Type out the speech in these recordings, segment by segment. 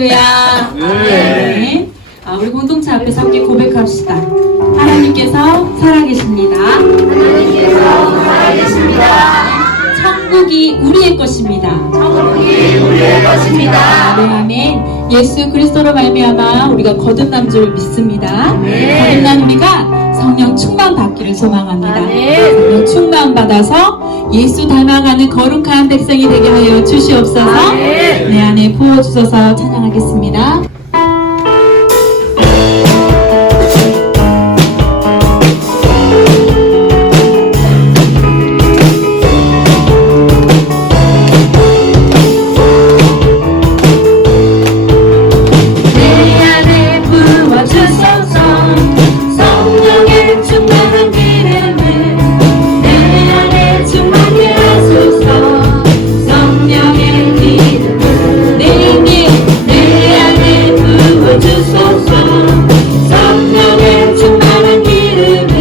할렐루야. 네. 우리 공동체 앞에서 함께 고백합시다. 하나님께서 살아계십니다. 하나님께서 살아계십니다. 천국이 우리의 것입니다. 천국이 우리의 것입니다. 네, 아멘. 예수 그리스도로 말미암아 우리가 거듭난 줄 믿습니다. 아멘. 거듭난 우리가 성령 충만 받기를 소망합니다. 아멘. 성령 충만 받아서 예수 닮아가는 거룩한 백성이 되게 하여 주시옵소서. 아멘. 내 안에 부어주셔서 찬양하겠습니다. 내 안에 부어주소서. 성령의 충만한 기름을 내 안에 충만케 하소서. 성령의 기름을 내 안에 부어주소서. 성령의 충만한 기름을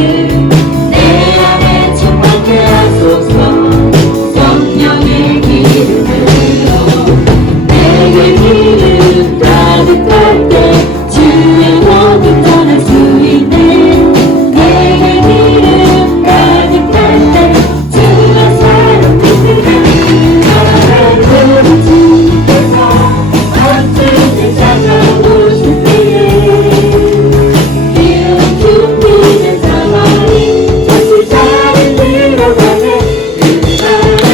내 안에 충만케 하소서. 성령의 기름으로 내게 기름 가득할 때 주의 모든 떠날 수 있네. 내게 기름 가득할 때 주의 사랑 빛을 나를 주께서 언제든 찾아오실 때에 기름 tum비는 사랑이 다시 자리 들어가네. 그 사랑을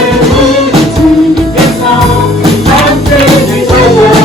주께서 언제든 찾아오실 때에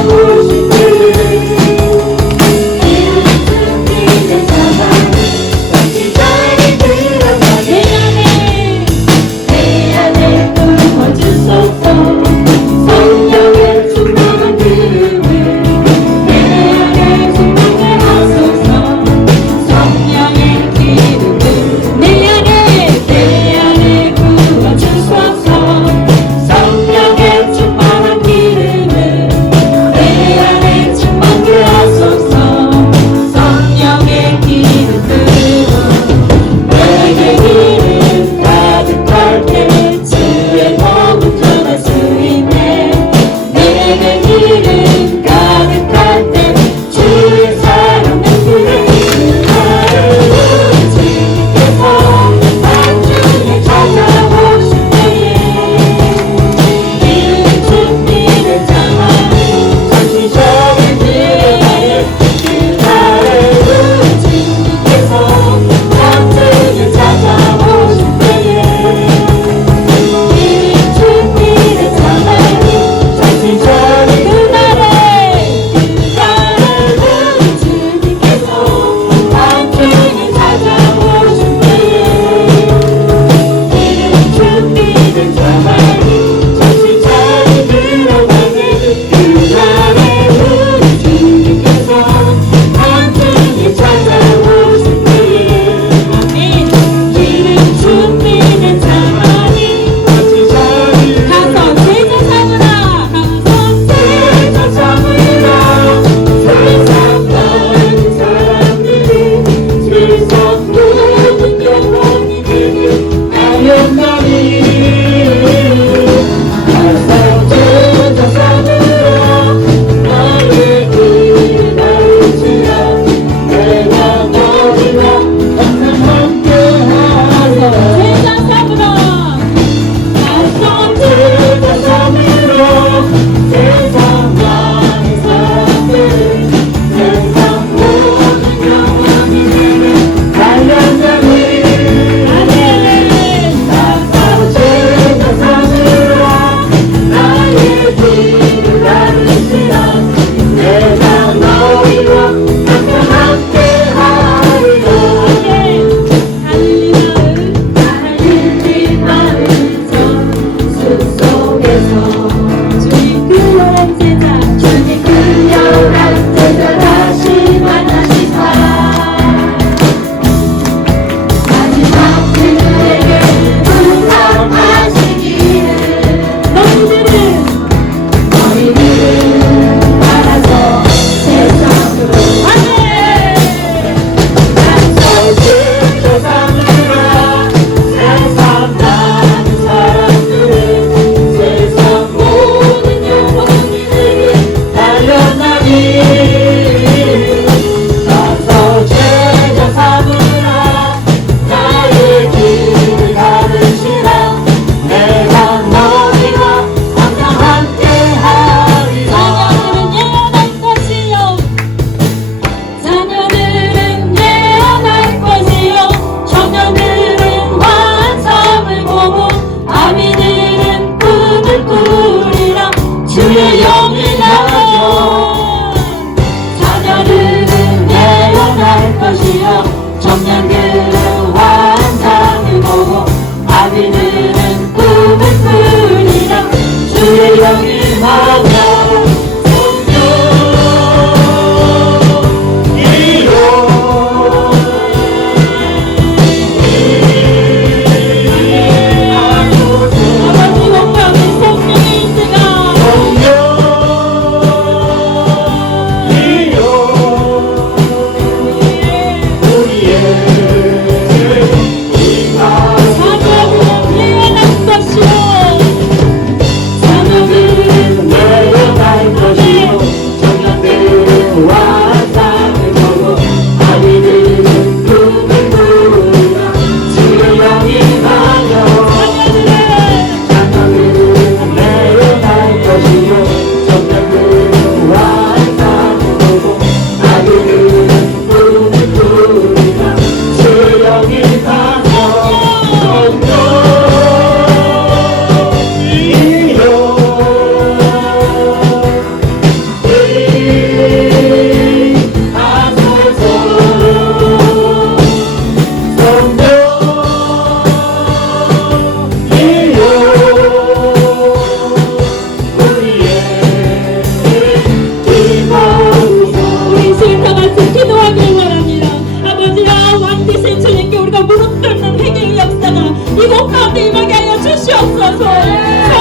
청년들은 환상을 보고 아비들은 꿈을 꾸리라 주의 영이 하며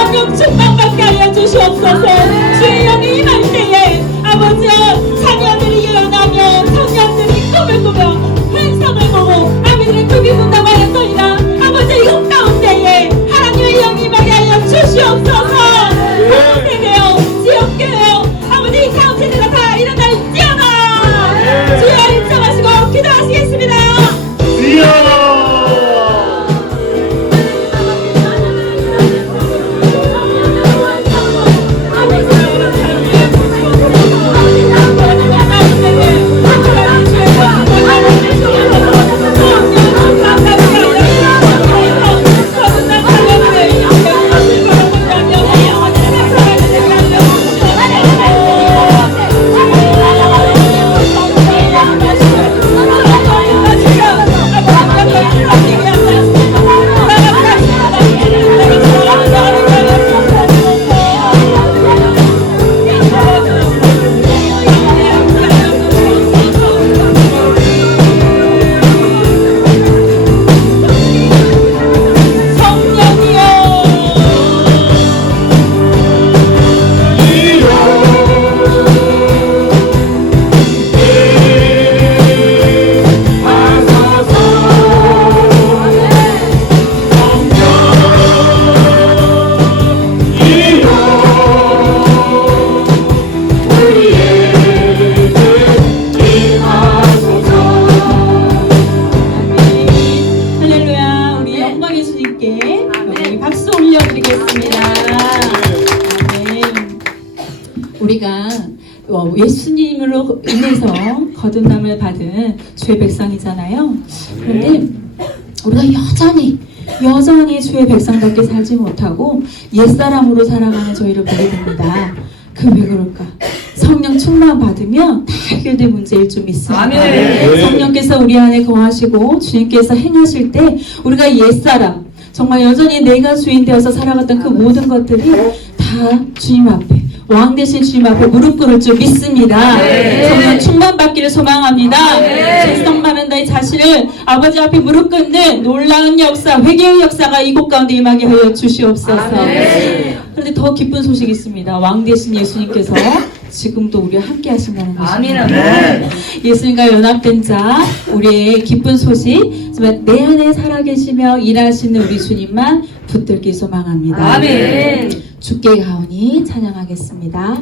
성령 충만받게 하여 주시옵소서. 주의 영이 임할 때에 아버지여 자녀들이 예언하며 청년들이 꿈을 꾸며 환상을 보고 아비들의 꿈이 문다고 하였더니라. 아버지 이것 가운데에 하나님의 영이 임하게 하여 주시옵소서. 교회요 지역교회요 아버지 이 가운데가 다 일어날지어다. 주여 일정하시고 기도하시겠습니다. 우리가 예수님으로 인해서 거듭남을 받은 주의 백성이잖아요. 그런데 우리가 여전히 주의 백성답게 살지 못하고 옛사람으로 살아가는 저희를 보게 됩니다. 그 왜 그럴까? 성령 충만 받으면 다 해결될 문제일 줄 믿습니다. 아멘. 성령께서 우리 안에 거하시고 주님께서 행하실 때 우리가 옛사람 정말 여전히 내가 주인 되어서 살아갔던 그 모든 것들이 다 주님 앞에 왕 대신 주님 앞에 무릎 꿇을 줄 믿습니다. 성령 충만 받기를 소망합니다. 죄성 많은 나의 자신을 아버지 앞에 무릎 꿇는 놀라운 역사, 회개의 역사가 이곳 가운데 임하게 하여 주시옵소서. 그런데 더 기쁜 소식이 있습니다. 왕 대신 예수님께서 지금도 우리와 함께 하신다는 것입니다. 예수님과 연합된 자, 우리의 기쁜 소식, 정말 내 안에 살아계시며 일하시는 우리 주님만 붙들기 소망합니다. 아멘. 주께 가오니 찬양하겠습니다.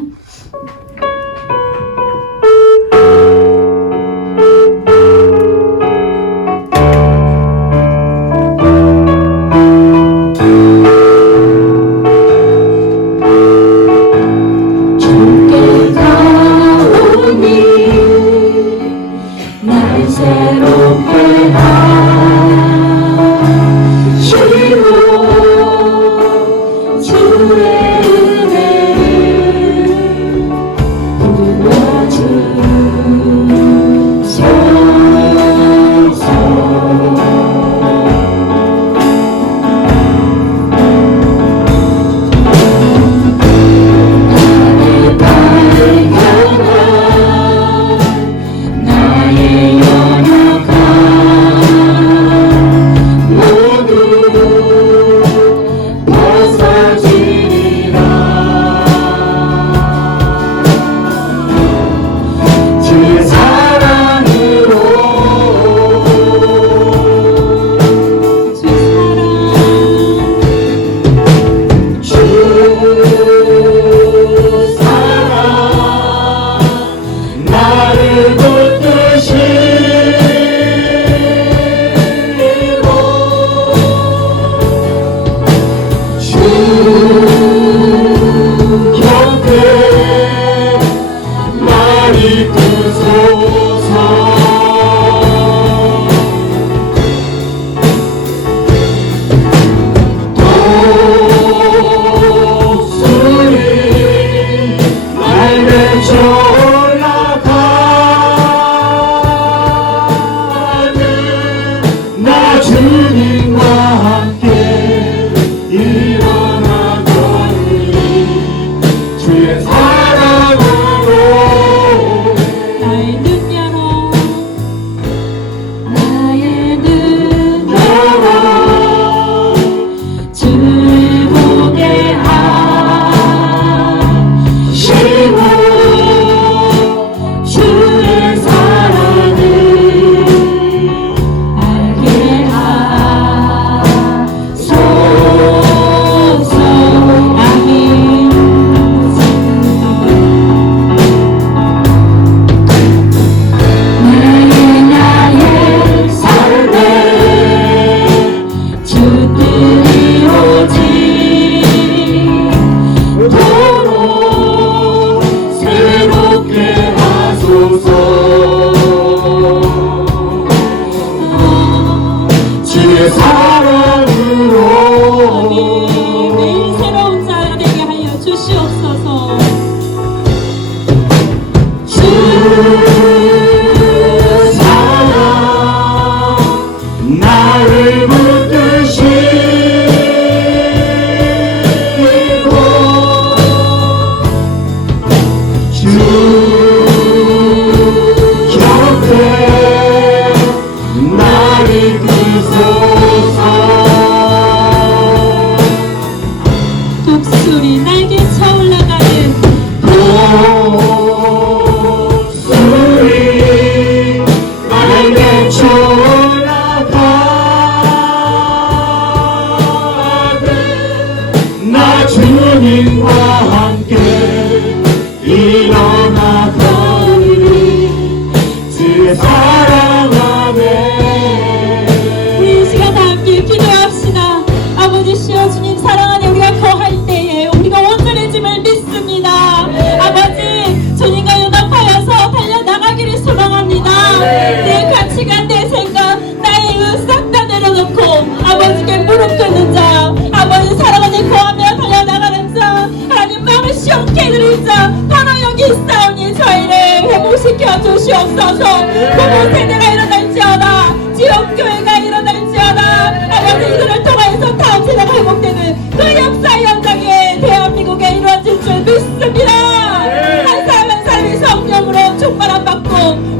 진짜 바로 여기 있사오니 저희를 회복시켜 주시옵소서. 부모 세대가 일어날지어다, 지역교회가 일어날지어다. 아버지 이들을 통해서 다음 세대가 회복되는 그 역사 현장에 대한민국에 이루어질 줄 믿습니다. 한 사람 한 사람이 성령으로 충만함 받고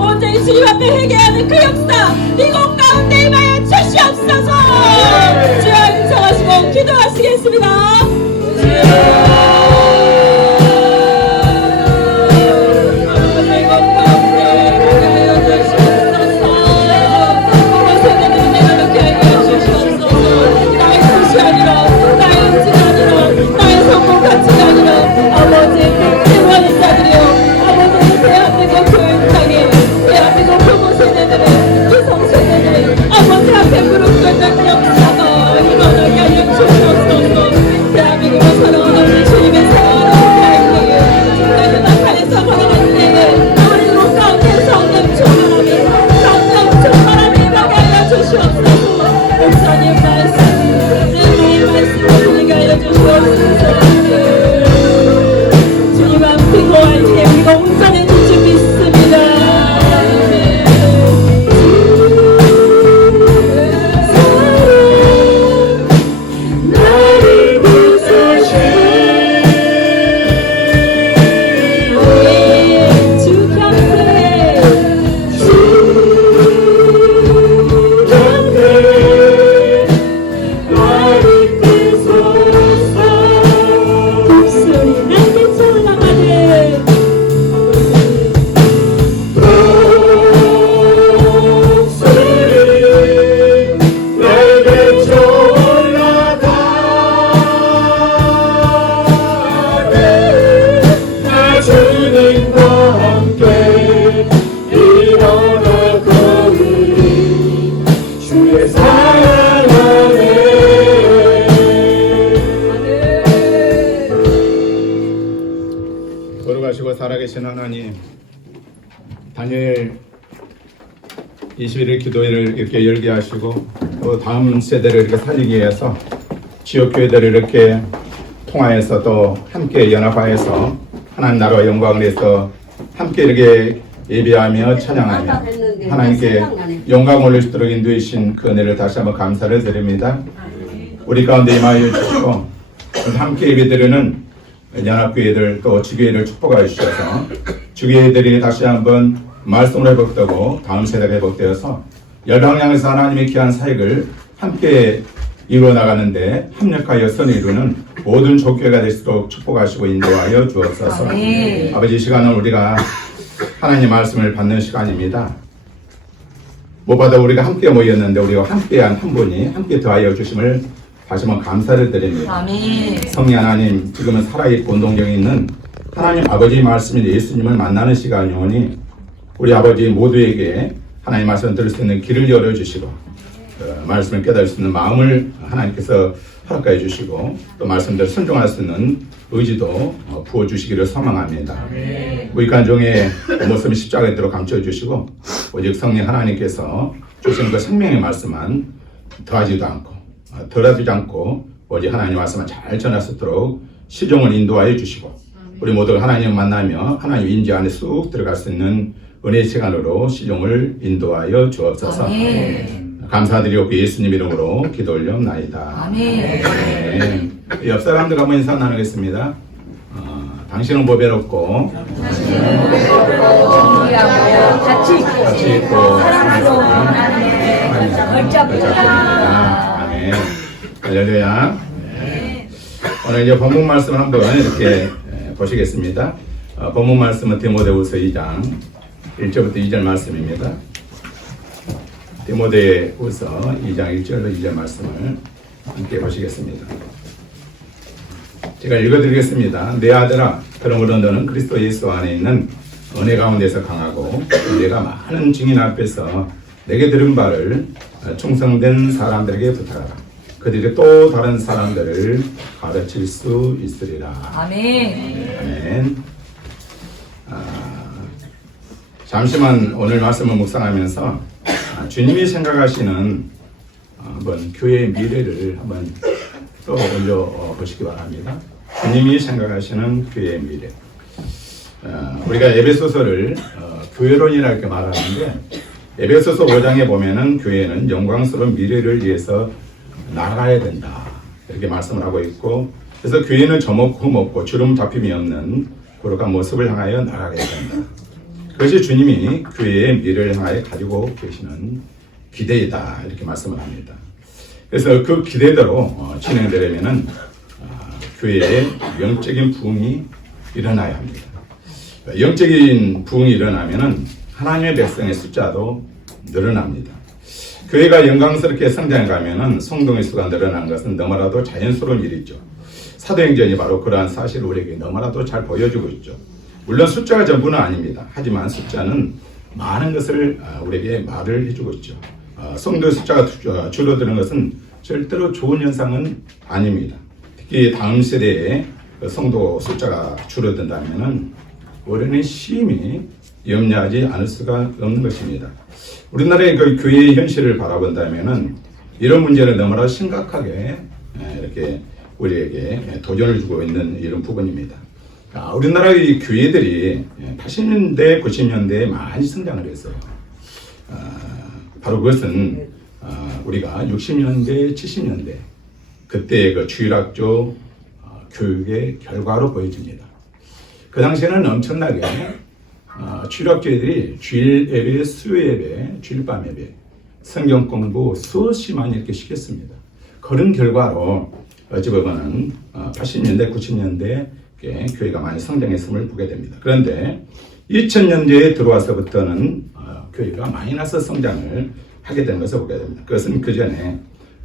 온전히 주님 앞에 회개하는 그 역사 미국 가운데 임하여 주시옵소서. 주여 인정하시고 기도하시겠습니다. 아버지 앞에 무릎 꿇는 역사가 일어나게 하여 주시옵소서. 대한민국을 사랑하는 우리 주님의 사랑하는 대한민국 중간에 나타내서 걸어갈 때에 우리 국 가운데 성령 충만함이 임하게 하여 주시옵소서. 목사님 말씀 주님 말씀을 들리게 하여 주시옵소서. 주님 앞에 거할 때 우리가 온전해질 줄 믿습니다. 거룩하시고 살아계신 하나님, 다니엘 21일 기도회를 이렇게 열게 하시고 또 다음 세대를 이렇게 살리기 위해서 지역교회들을 이렇게 통하여서 또 함께 연합하여서 하나님 나라와 영광을 위해서 함께 이렇게 예배하며 찬양하며 하나님께 영광 올릴 수 있도록 인도해 주신 그 은혜를 다시 한번 감사를 드립니다. 우리 가운데 임하여 주시고 함께 예배드리는 연합교회들 또 지교회를 축복하여 주셔서 지교회들이 다시 한번 말씀을 회복되고 다음 세대가 회복되어서 열방을 향해서 하나님의 귀한 사역을 함께 이루어 나가는데 합력하여 선을 이루는 모든 족교회가 될수록 축복하시고 인도하여 주옵소서. 아버지, 이 시간은 우리가 하나님 말씀을 받는 시간입니다. 무엇보다 우리가 함께 모였는데 우리와 함께한 한 분이 함께 더하여 주심을 다시 한번 감사를 드립니다. 성령 하나님, 지금은 살아있고 운동력이 있는 하나님 아버지 말씀인 예수님을 만나는 시간이오니 우리 아버지 모두에게 하나님 말씀을 들을 수 있는 길을 열어주시고 말씀을 깨달을 수 있는 마음을 하나님께서 허락해 주시고 또 말씀대로 순종할 수 있는 의지도 부어주시기를 소망합니다. 무익한 종의 모습을 십자가에 들어 감춰주시고 오직 성령 하나님께서 주신 그 생명의 말씀만 더하지도 않고 덜하지 않고 오직 하나님의 말씀을 잘 전할 수 있도록 시종을 인도하여 주시고 우리 모두가 하나님을 만나며 하나님 인지 안에 쑥 들어갈 수 있는 은혜의 시간으로 시종을 인도하여 주옵소서. 감사드리고 예수님 이름으로 기도 올려옵나이다. 아멘. 옆 사람들 한번 인사 나누겠습니다. 당신은 보배롭고 같이 있고 사랑으로 걸작입니다. 아멘. 할렐루야. 오늘 이제 본문 말씀을 한번 이렇게 보시겠습니다. 본문 말씀은 디모데후서 2장 1절부터 2절 말씀입니다. 디모데후서 2장 1절로 2절 말씀을 함께 보시겠습니다. 제가 읽어드리겠습니다. 내 아들아, 그러므로 너는 그리스도 예수 안에 있는 은혜 가운데서 강하고 내가 많은 증인 앞에서 내게 들은 바를 충성된 사람들에게 부탁하라. 그들이 또 다른 사람들을 가르칠 수 있으리라. 아멘. 아멘. 잠시만 오늘 말씀을 묵상하면서 주님이 생각하시는 한번 교회의 미래를 한번 떠올려 보시기 바랍니다. 주님이 생각하시는 교회의 미래. 우리가 에베소서를 교회론이라 이렇게 말하는데 에베소서 5장에 보면은 교회는 영광스러운 미래를 위해서 나가야 된다 이렇게 말씀을 하고 있고 그래서 교회는 저먹고 흠없고 주름 잡힘이 없는 거룩한 모습을 향하여 나가게 된다. 그것이 주님이 교회의 미래를 향하여 가지고 계시는 기대이다 이렇게 말씀을 합니다. 그래서 그 기대대로 진행되려면은 교회의 영적인 부흥이 일어나야 합니다. 영적인 부흥이 일어나면은 하나님의 백성의 숫자도 늘어납니다. 교회가 영광스럽게 성장해 가면은 성동의 수가 늘어나는 것은 너무나도 자연스러운 일이죠. 사도행전이 바로 그러한 사실을 우리에게 너무나도 잘 보여주고 있죠. 물론 숫자가 전부는 아닙니다. 하지만 숫자는 많은 것을 우리에게 말을 해주고 있죠. 성도의 숫자가 줄어드는 것은 절대로 좋은 현상은 아닙니다. 특히 다음 세대의 성도 숫자가 줄어든다면은 우리는 심히 염려하지 않을 수가 없는 것입니다. 우리나라의 그 교회의 현실을 바라본다면은 이런 문제를 너무나 심각하게 이렇게 우리에게 도전을 주고 있는 이런 부분입니다. 우리나라의 교회들이 80년대, 90년대에 많이 성장을 했어요. 바로 그것은 우리가 60년대, 70년대 그때의 그 주일학교 교육의 결과로 보여집니다. 그 당시에는 엄청나게 주일학교들이 주일 예배, 수요 예배, 주일밤 예배, 성경 공부 수없이 많이 이렇게 시켰습니다. 그런 결과로 어찌 보면은 80년대, 90년대에 교회가 많이 성장했음을 보게 됩니다. 그런데 2000년대에 들어와서부터는 교회가 마이너스 성장을 하게 된 것을 보게 됩니다. 그것은 그 전에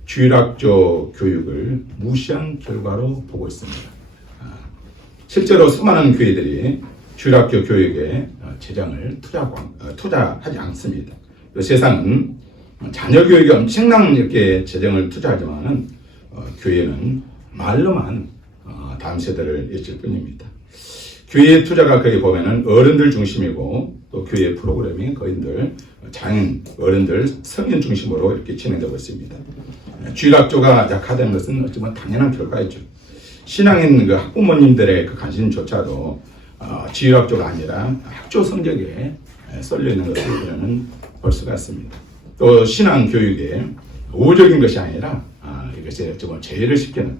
주일학교 교육을 무시한 결과로 보고 있습니다. 실제로 수많은 교회들이 주일학교 교육에 재정을 투자하지 않습니다. 세상은 자녀 교육에 엄청난 이렇게 재정을 투자하지만은 교회는 말로만 다음 세대를 예칠 뿐입니다. 교회의 투자가 거기 보면은 어른들 중심이고 또 교회 프로그램이 거인들, 장인, 어른들, 성인 중심으로 이렇게 진행되고 있습니다. 주일학교가 약화된 것은 어찌보면 당연한 결과이죠. 신앙인 그 학부모님들의 그 관심조차도 주일학교가 아니라 학교 성적에 쏠려 있는 것을 우리는 볼 수가 있습니다. 또 신앙 교육에 우호적인 것이 아니라 이것이 어찌보면 제의를 시키는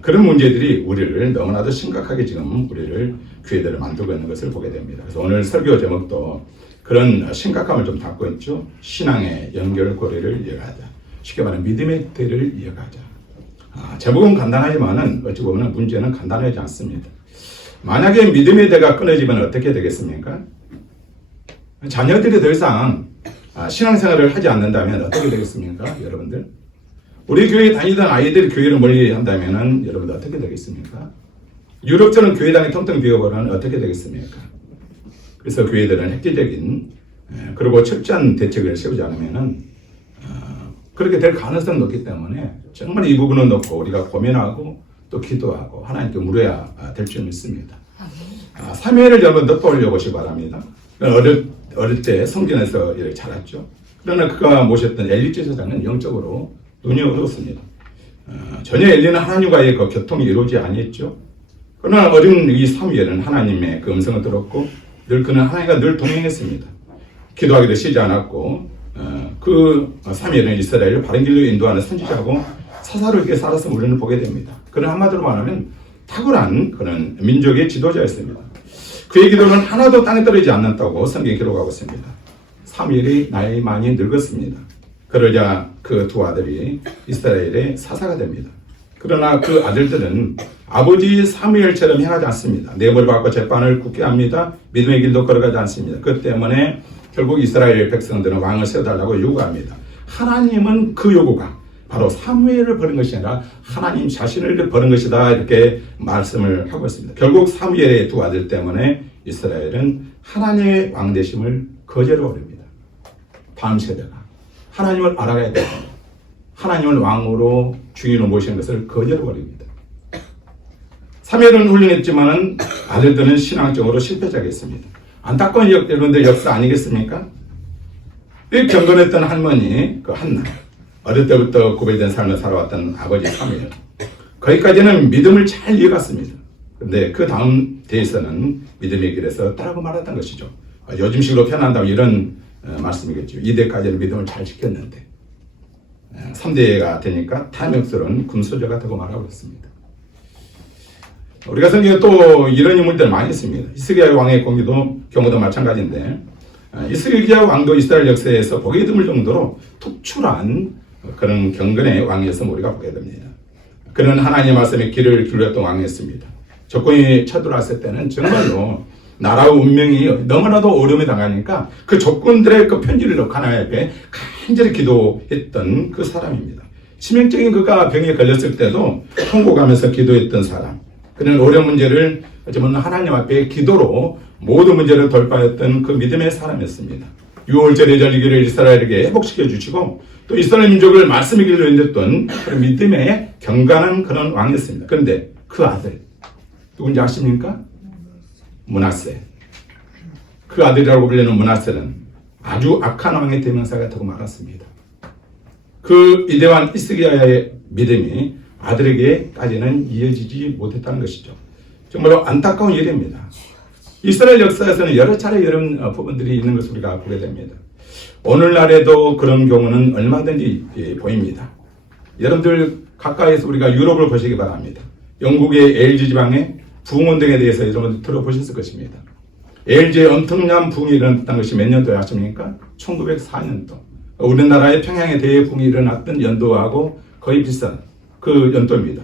그런 문제들이 우리를 너무나도 심각하게 지금 우리를 교회들을 만들고 있는 것을 보게 됩니다. 그래서 오늘 설교 제목도 그런 심각함을 좀 담고 있죠. 신앙의 연결고리를 이어가자. 쉽게 말하면 믿음의 대를 이어가자. 제목은 간단하지만은 어찌 보면 문제는 간단하지 않습니다. 만약에 믿음의 대가 끊어지면 어떻게 되겠습니까? 자녀들이 더 이상 신앙생활을 하지 않는다면 어떻게 되겠습니까? 여러분들? 우리 교회에 다니던 아이들이 교회를 멀리 한다면 여러분들 어떻게 되겠습니까? 유럽처럼 교회당이 텅텅 비어버리면 어떻게 되겠습니까? 그래서 교회들은 획기적인 그리고 철저한 대책을 세우지 않으면 그렇게 될 가능성이 높기 때문에 정말 이 부분은 놓고 우리가 고민하고 또 기도하고 하나님께 물어야 될 줄 믿습니다. 사무엘을 여러분 엿보려고 바랍니다. 어릴 때 성전에서 이렇게 자랐죠. 그러나 그가 모셨던 엘리 제사장은 영적으로 눈이 어두웠습니다. 전혀 엘리는 하나님과의 그 교통이 이루어지지 아니했죠. 그러나 어린 이 사무엘은 하나님의 그 음성을 들었고 늘 그는 하나님과 늘 동행했습니다. 기도하기도 쉬지 않았고 그 사무엘은 이스라엘을 바른 길로 인도하는 선지자고 사사롭게 살아서 우리는 보게 됩니다. 그는 한마디로 말하면 탁월한 그런 민족의 지도자였습니다. 그의 기도는 하나도 땅에 떨어지지 않는다고 성경에 기록하고 있습니다. 사무엘이 나이 많이 늙었습니다. 그러자 그 두 아들이 이스라엘의 사사가 됩니다. 그러나 그 아들들은 아버지 사무엘처럼 행하지 않습니다. 뇌물을 받고 재판을 굳게 합니다. 믿음의 길도 걸어가지 않습니다. 그 때문에 결국 이스라엘 백성들은 왕을 세워달라고 요구합니다. 하나님은 그 요구가 바로 사무엘을 버린 것이 아니라 하나님 자신을 버린 것이다 이렇게 말씀을 하고 있습니다. 결국 사무엘의 두 아들 때문에 이스라엘은 하나님의 왕 되심을 거절해 버립니다. 다음 세대가 하나님을 알아가야 됩니다. 하나님을 왕으로 주인으로 모시는 것을 거절해 버립니다. 사무엘은 훌륭했지만은 아들들은 신앙적으로 실패자겠습니다. 안타까운 여러분들 역사 아니겠습니까? 이 경건했던 할머니 그 한나, 어릴 때부터 구별된 삶을 살아왔던 아버지 사무엘, 거기까지는 믿음을 잘 이어갔습니다. 그런데 그 다음 대에서는 믿음의 길에서 따라고 말했던 것이죠. 요즘식으로 표현한다면 이런 말씀이겠죠. 2대까지는 믿음을 잘 지켰는데 3대가 되니까 탐욕스러운 금소저가 되고 말하고 있습니다. 우리가 성경에 또 이런 인물들 많이 있습니다. 히스기야 왕의 경우도 마찬가지인데 히스기야 왕도 이스라엘 역사에서 보기 드물 정도로 특출한 그런 경건의 왕이었음을 우리가 보게 됩니다. 그는 하나님의 말씀에 길을 기울였던 왕이었습니다. 적군이 쳐들어왔을 때는 정말로 나라의 운명이 너무나도 어려움에 당하니까 그 적군들의 그 편지를 놓고 하나님 앞에 간절히 기도했던 그 사람입니다. 치명적인 그가 병에 걸렸을 때도 통곡하면서 기도했던 사람. 그는 어려운 문제를 어쩌면 하나님 앞에 기도로 모든 문제를 돌파했던 그 믿음의 사람이었습니다. 6월절의 절기를 이스라엘에게 회복시켜 주시고 또 이스라엘 민족을 말씀의 길로 인도했던 그런 믿음의 경건한 그런 왕이었습니다. 그런데 그 아들 누군지 아십니까? 므낫세. 그 아들이라고 불리는 므낫세는 아주 악한 왕의 대명사가 되고 말았습니다. 그 이대왕 히스기야의 믿음이 아들에게까지는 이어지지 못했다는 것이죠. 정말로 안타까운 일입니다. 이스라엘 역사에서는 여러 차례 이런 부분들이 있는 것을 우리가 보게 됩니다. 오늘날에도 그런 경우는 얼마든지 보입니다. 여러분들 가까이서 우리가 유럽을 보시기 바랍니다. 영국의 엘지 지방의 부흥운동에 대해서 여러분들 들어보셨을 것입니다. 엘지의 엄청난 부흥이 일어났던 것이 몇 년도에 아십니까? 1904년도. 우리나라의 평양에 대부흥이 일어났던 연도하고 거의 비슷한 그 연도입니다.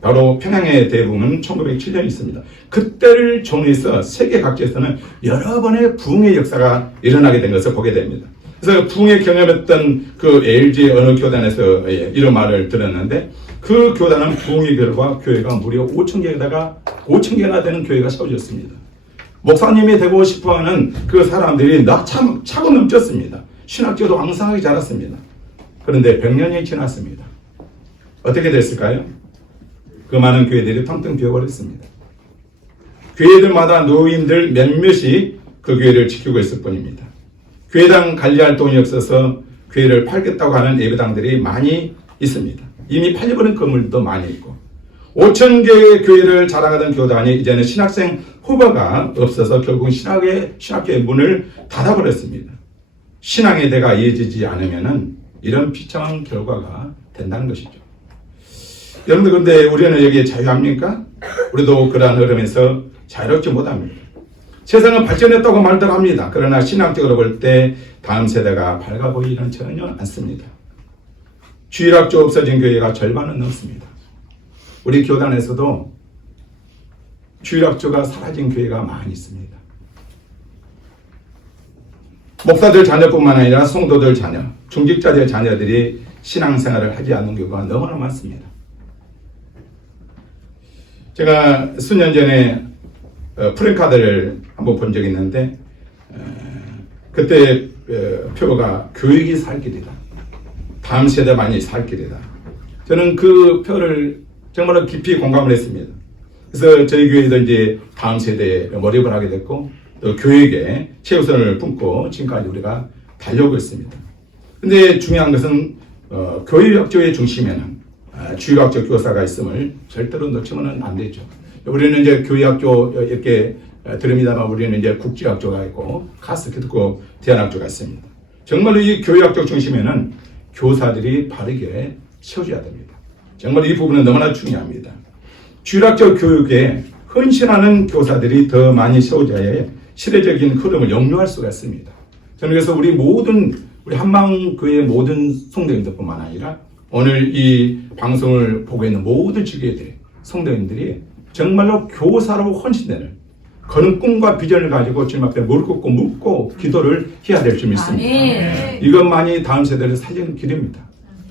바로 평양의 대부흥은 1907년에 있습니다. 그때를 종해서 세계 각지에서는 여러 번의 부흥의 역사가 일어나게 된 것을 보게 됩니다. 그래서 부흥의 경험했던 그 LG의 어느 교단에서 이런 말을 들었는데 그 교단은 부흥의 결과 교회가 무려 5,000개나 되는 교회가 세워졌습니다. 목사님이 되고 싶어하는 그 사람들이 차고 넘쳤습니다. 신학교도 왕성하게 자랐습니다. 그런데 100년이 지났습니다. 어떻게 됐을까요? 그 많은 교회들이 텅텅 비어버렸습니다. 교회들마다 노인들 몇몇이 그 교회를 지키고 있을 뿐입니다. 교회당 관리할 돈이 없어서 교회를 팔겠다고 하는 예배당들이 많이 있습니다. 이미 팔려버린 건물도 많이 있고 5,000개의 교회를 자랑하던 교단이 이제는 신학생 후보가 없어서 결국 신학교의 문을 닫아버렸습니다. 신앙의 대가 이어지지 않으면 이런 비참한 결과가 된다는 것이죠. 여러분들 근데 우리는 여기에 자유합니까? 우리도 그러한 흐름에서 자유롭지 못합니다. 세상은 발전했다고 말들 합니다. 그러나 신학적으로 볼 때 다음 세대가 밝아 보이지는 전혀 않습니다. 주일학교 없어진 교회가 절반은 넘습니다. 우리 교단에서도 주일학교가 사라진 교회가 많이 있습니다. 목사들 자녀뿐만 아니라 성도들 자녀, 중직자들 자녀들이 신앙생활을 하지 않는 경우가 너무나 많습니다. 제가 수년 전에 프랭카드를 한번 본 적이 있는데 그때 표가 교육이 살 길이다. 다음 세대만이 살 길이다. 저는 그 표를 정말로 깊이 공감을 했습니다. 그래서 저희 교회도 이제 다음 세대에 몰입을 하게 됐고 또 교육에 최우선을 품고 지금까지 우리가 달려오고 있습니다. 근데 중요한 것은 교육학교의 중심에는 주일학교 교사가 있음을 절대로 놓치면 안 되죠. 우리는 이제 교육학교 이렇게 들읍니다만 우리는 이제 국제학교가 있고 가스키트고 대안학교가 있습니다. 정말로 이 교육학교 중심에는 교사들이 바르게 세워줘야 됩니다. 정말 이 부분은 너무나 중요합니다. 주일학교 교육에 헌신하는 교사들이 더 많이 세워져야 시대적인 흐름을 역류할 수가 있습니다. 저는 그래서 우리 한망교회 모든 성도님들뿐만 아니라 오늘 이 방송을 보고 있는 모든 지교회들, 성도님들이 정말로 교사로 헌신되는 그런 꿈과 비전을 가지고 주님 앞에 무릎 꿇고 묻고 기도를 해야 될 줄 믿습니다. 이것만이 다음 세대를 살리는 길입니다.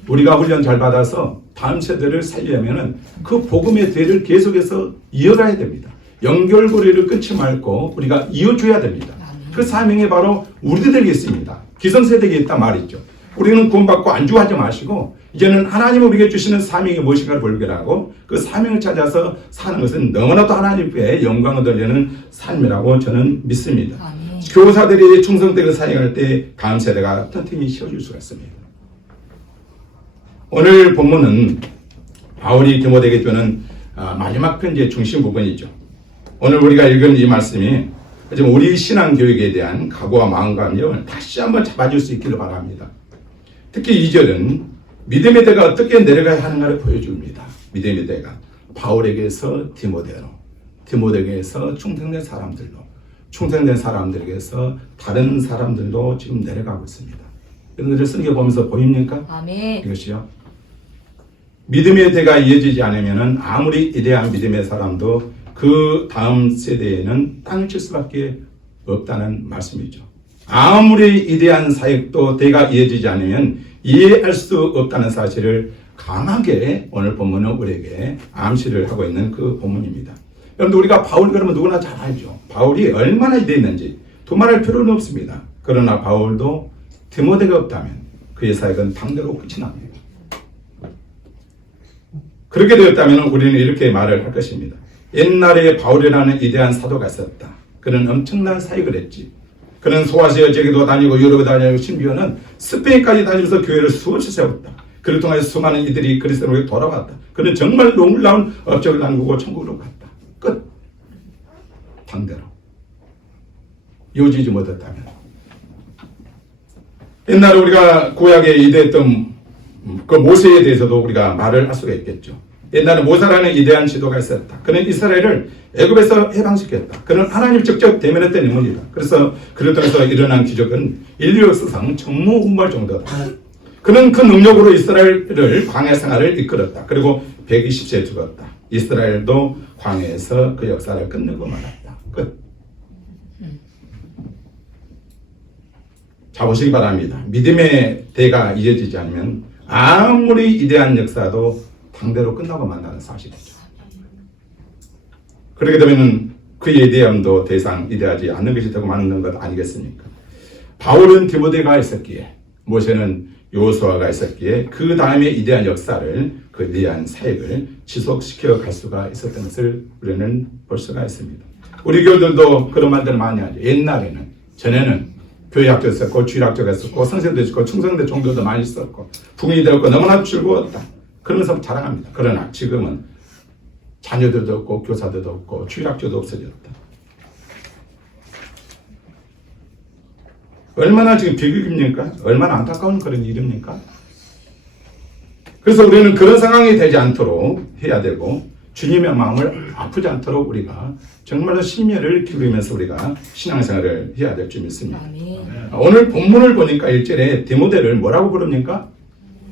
우리가 훈련 잘 받아서 다음 세대를 살리려면 그 복음의 대를 계속해서 이어가야 됩니다. 연결고리를 끊지 말고 우리가 이어줘야 됩니다. 그 사명이 바로 우리들에게 있습니다. 기성세대에게 있단 말이죠. 우리는 구원받고 안주하지 마시고 이제는 하나님 우리에게 주시는 사명이 무엇인가를 발견하고 그 사명을 찾아서 사는 것은 너무나도 하나님께 영광을 돌리는 삶이라고 저는 믿습니다. 교사들이 충성되게 사역할 때 다음 세대가 튼튼히 세워질 수가 있습니다. 오늘 본문은 바울이 디모데에게 주는 마지막 편지의 중심 부분이죠. 오늘 우리가 읽은 이 말씀이 좀 우리 신앙교육에 대한 각오와 마음가짐을 다시 한번 잡아줄 수 있기를 바랍니다. 특히 2절은 믿음의 대가 어떻게 내려가야 하는가를 보여줍니다. 믿음의 대가 바울에게서 디모데로, 디모데에게서 충성된 사람들로, 충성된 사람들에게서 다른 사람들도 지금 내려가고 있습니다. 여러분들 쓰는 게 보면서 보입니까? 아멘. 이것이요. 믿음의 대가 이어지지 않으면 아무리 이대한 믿음의 사람도 그 다음 세대에는 땅을 칠 수밖에 없다는 말씀이죠. 아무리 이대한 사역도 대가 이어지지 않으면 이해할 수 없다는 사실을 강하게 오늘 본문은 우리에게 암시를 하고 있는 그 본문입니다. 여러분들 우리가 바울 그러면 누구나 잘 알죠. 바울이 얼마나 이대했는지 두말할 필요는 없습니다. 그러나 바울도 디모데가 없다면 그의 사역은 당대로 끝이 납니다. 그렇게 되었다면 우리는 이렇게 말을 할 것입니다. 옛날에 바울이라는 이대한 사도가 있었다. 그는 엄청난 사역을 했지. 그는 소아시아 지역에도 다니고 유럽에 다니고 심지어는 스페인까지 다니면서 교회를 수없이 세웠다. 그를 통해서 수많은 이들이 그리스도로 돌아왔다. 그는 정말 놀라운 업적을 남기고 천국으로 갔다. 끝. 당대로. 이어지지 못했다면. 옛날에 우리가 구약에 이대했던 그 모세에 대해서도 우리가 말을 할 수가 있겠죠. 옛날에 모세라는 이대한 지도가 있었다. 그는 이스라엘을 애굽에서 해방시켰다. 그는 하나님 직접 대면했던 인물이다. 그래서 그를 통해서 일어난 기적은 인류 역사상 전무후무할 정도다. 그는 그 능력으로 이스라엘을 광야 생활을 이끌었다. 그리고 120세에 죽었다. 이스라엘도 광야에서 그 역사를 끝내고 말았다. 끝. 자, 보시기 바랍니다. 믿음의 대가 이어지지 않으면 아무리 이대한 역사도 당대로 끝나고 만다는 사실이죠. 그렇게 되면 그의 이대함도 더 이상 이대하지 않는 것이 되고 마는 것 아니겠습니까? 바울은 디모데가 있었기에, 모세는 여호수아가 있었기에 그 다음에 이대한 역사를, 그 이대한 사역을 지속시켜 갈 수가 있었던 것을 우리는 볼 수가 있습니다. 우리 교회들도 그런 말들을 많이 하죠. 옛날에는, 전에는 교회학교 있었고, 주일학교가 있었고, 선생도 있었고, 충성대 종교도 많이 있었고, 부흥이 되었고, 너무나 즐거웠다. 그러면서 자랑합니다. 그러나 지금은 자녀들도 없고, 교사들도 없고, 주일학교도 없어졌다. 얼마나 지금 비극입니까? 얼마나 안타까운 그런 일입니까? 그래서 우리는 그런 상황이 되지 않도록 해야 되고, 주님의 마음을 아프지 않도록 우리가 정말로 심혈을 기울이면서 우리가 신앙생활을 해야 될 줄 믿습니다. 오늘 본문을 보니까 1절에 디모데를 뭐라고 부릅니까?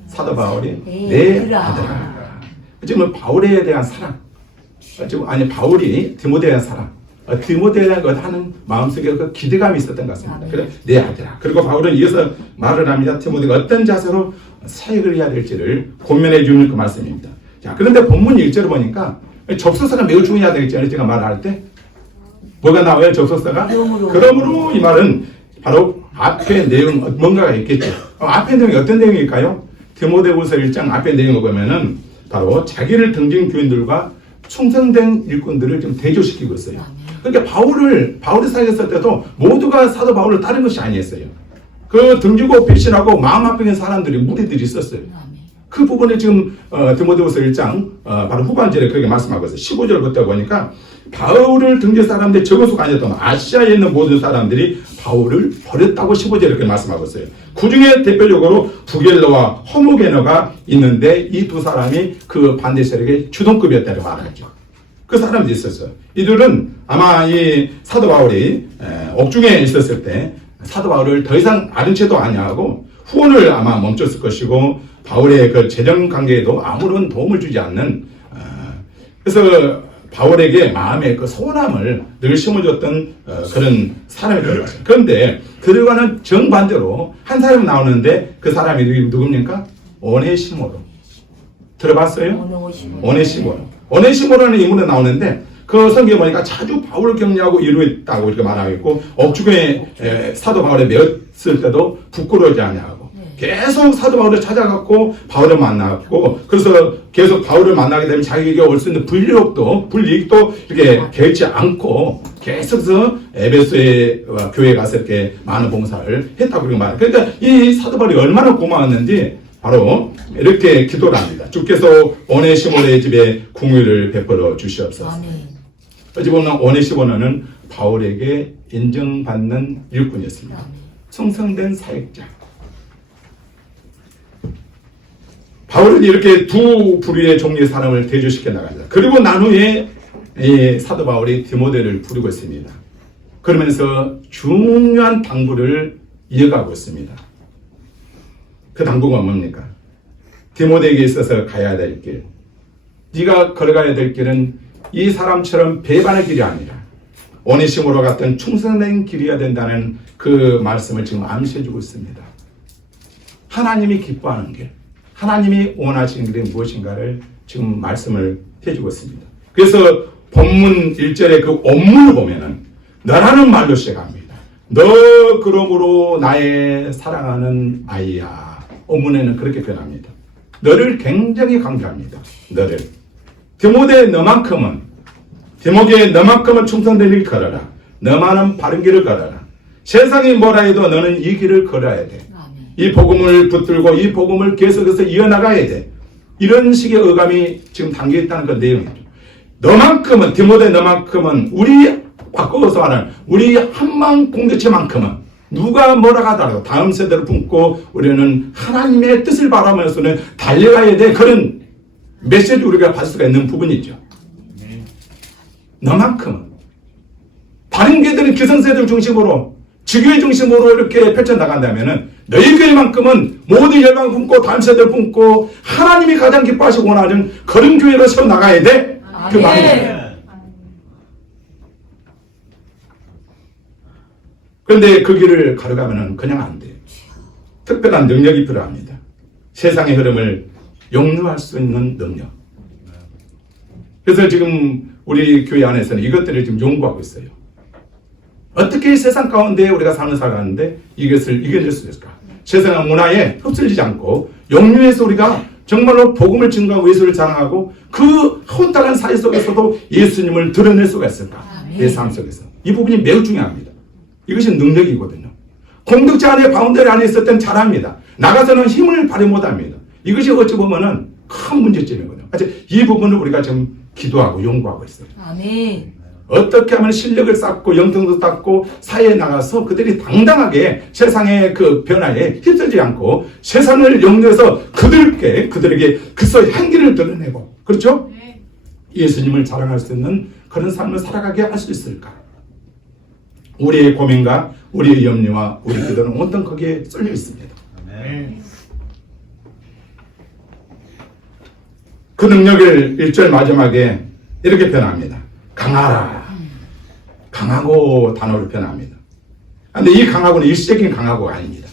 사도 바울이 내 아들아. 지금 바울에 대한 사랑, 지금 아니 바울이 디모데에 대한 사랑, 디모데에 대한 것 하는 마음속에 그 기대감이 있었던 것 같습니다. 그래 내 아들아. 그리고 바울은 이어서 말을 합니다. 디모데가 어떤 자세로 사역을 해야 될지를 고민해 주는 그 말씀입니다. 자, 그런데 본문 1절을 보니까 접속사가 매우 중요하다 했잖아요. 제가 말할 때 뭐가 나와요? 접속사가? 그러므로 이 말은 바로 앞에 내용 뭔가가 있겠죠. 앞에 내용이 어떤 내용일까요? 디모데후서 1장 앞에 내용을 보면은 바로 자기를 등진 교인들과 충성된 일꾼들을 좀 대조시키고 있어요. 그러니까 바울이 사역했을 때도 모두가 사도 바울을 따른 것이 아니었어요. 그 등지고 배신하고 마음 아프게 사람들이 무리들이 있었어요. 그 부분에 지금 디모데후서 1장 바로 후반절에 그렇게 말씀하고 있어요. 15절부터 보니까 바울을 등진 사람들이 적은 수가 아니었던 아시아에 있는 모든 사람들이 바울을 버렸다고 15절에 그렇게 말씀하고 있어요. 그 중에 대표적으로 부겔러와 허무게너가 있는데 이 두 사람이 그 반대 세력의 주동급이었다고 말하죠. 그 사람들이 있었어요. 이들은 아마 이 사도 바울이 옥중에 있었을 때 사도 바울을 더 이상 아는 채도 아니하고 후원을 아마 멈췄을 것이고 바울의 그 재정 관계에도 아무런 도움을 주지 않는 그래서 바울에게 마음의 그 소원함을 늘 심어줬던 그런 사람이 들어갔어요. 그런데 그들과는 정반대로 한 사람이 나오는데 그 사람이 누굽니까? 오네시모로. 들어봤어요? 오네시모라는 인물이 나오는데 그 성경에 보니까 자주 바울을 격려하고 이루었다고 이렇게 말하고 있고 옥중에 사도 바울에 매었을 때도 부끄러워하지 않냐고 계속 사도 바울을 찾아갔고 바울을 만났고 그래서 계속 바울을 만나게 되면 자기에게 올 수 있는 불이익도 이렇게 개의치 않고 계속해서 에베소의 교회에 가서 이렇게 많은 봉사를 했다고 그렇게 말해요. 그러니까 이 사도 바울이 얼마나 고마웠는지 바로 이렇게 기도를 합니다. 주께서 오네시모의 집에 궁유를 베풀어 주시옵소서. 어찌 보면 오네시모는 바울에게 인정받는 일꾼이었습니다. 충성된 사역자. 바울은 이렇게 두 부류의 종류의 사람을 대조시켜 나갑니다. 그리고 난 후에 사도 바울이 디모데를 부르고 있습니다. 그러면서 중요한 당부를 이어가고 있습니다. 그 당부가 뭡니까? 디모데에게 있어서 가야 될 길, 네가 걸어가야 될 길은 이 사람처럼 배반의 길이 아니라 오네시모로 같은 충성된 길이어야 된다는 그 말씀을 지금 암시해주고 있습니다. 하나님이 기뻐하는 길, 하나님이 원하시는 길이 무엇인가를 지금 말씀을 해주고 있습니다. 그래서 본문 1절의 그 원문을 보면은 너라는 말로 시작합니다. 너 그러므로 나의 사랑하는 아이야. 원문에는 그렇게 변합니다. 너를 굉장히 강조합니다. 너를. 디모데 너만큼은 충성된 길 걸어라. 너만은 바른 길을 걸어라. 세상이 뭐라 해도 너는 이 길을 걸어야 돼. 이 복음을 붙들고 이 복음을 계속해서 이어나가야 돼. 이런 식의 어감이 지금 담겨 있다는 그 내용이죠. 너만큼은, 디모데 너만큼은, 우리 바꿔서 말하는 우리 한마음 공동체만큼은 누가 뭐라 하더라도 다음 세대를 품고 우리는 하나님의 뜻을 바라면서는 달려가야 돼. 그런 메시지 우리가 받을 수가 있는 부분이죠. 너만큼은. 다른 교회들은 기성세대를 중심으로 지교회 중심으로 이렇게 펼쳐나간다면은 너희 교회만큼은 모든 열방을 품고 다음 세대를 품고 하나님이 가장 기뻐하시고 원하는 그런 교회로 세워나가야 돼. 그 말이에요. 그런데 그 길을 가려가면은 그냥 안 돼요. 특별한 능력이 필요합니다. 세상의 흐름을 용납할 수 있는 능력. 그래서 지금 우리 교회 안에서는 이것들을 지금 연구하고 있어요. 어떻게 세상 가운데 우리가 삶을 살아가는데 이것을 이겨낼 수 있을까? 세상의 문화에 흡수되지 않고 영유해서 우리가 정말로 복음을 증거하고 예수를 자랑하고 그 혼탁한 사회 속에서도 예수님을 드러낼 수가 있을까? 내 삶 속에서. 이 부분이 매우 중요합니다. 이것이 능력이거든요. 공동체 안에 바운더리 안에 있을 땐 잘합니다. 나가서는 힘을 발휘 못합니다. 이것이 어찌 보면은 큰 문제점이거든요. 이 부분을 우리가 지금 기도하고 연구하고 있어요. 아멘. 어떻게 하면 실력을 쌓고 영성도 쌓고 사회에 나가서 그들이 당당하게 세상의 그 변화에 휩쓸지 않고 세상을 영도해서 그들에게 그리스도의 향기를 드러내고 그렇죠? 예수님을 자랑할 수 있는 그런 삶을 살아가게 할 수 있을까? 우리의 고민과 우리의 염려와 우리 기도는 온통 거기에 쏠려 있습니다. 그 능력을 1절 마지막에 이렇게 표현합니다. 강하라. 강하고 단어로 표현합니다. 그런데 이 강하고는 일시적인 강하고가 아닙니다.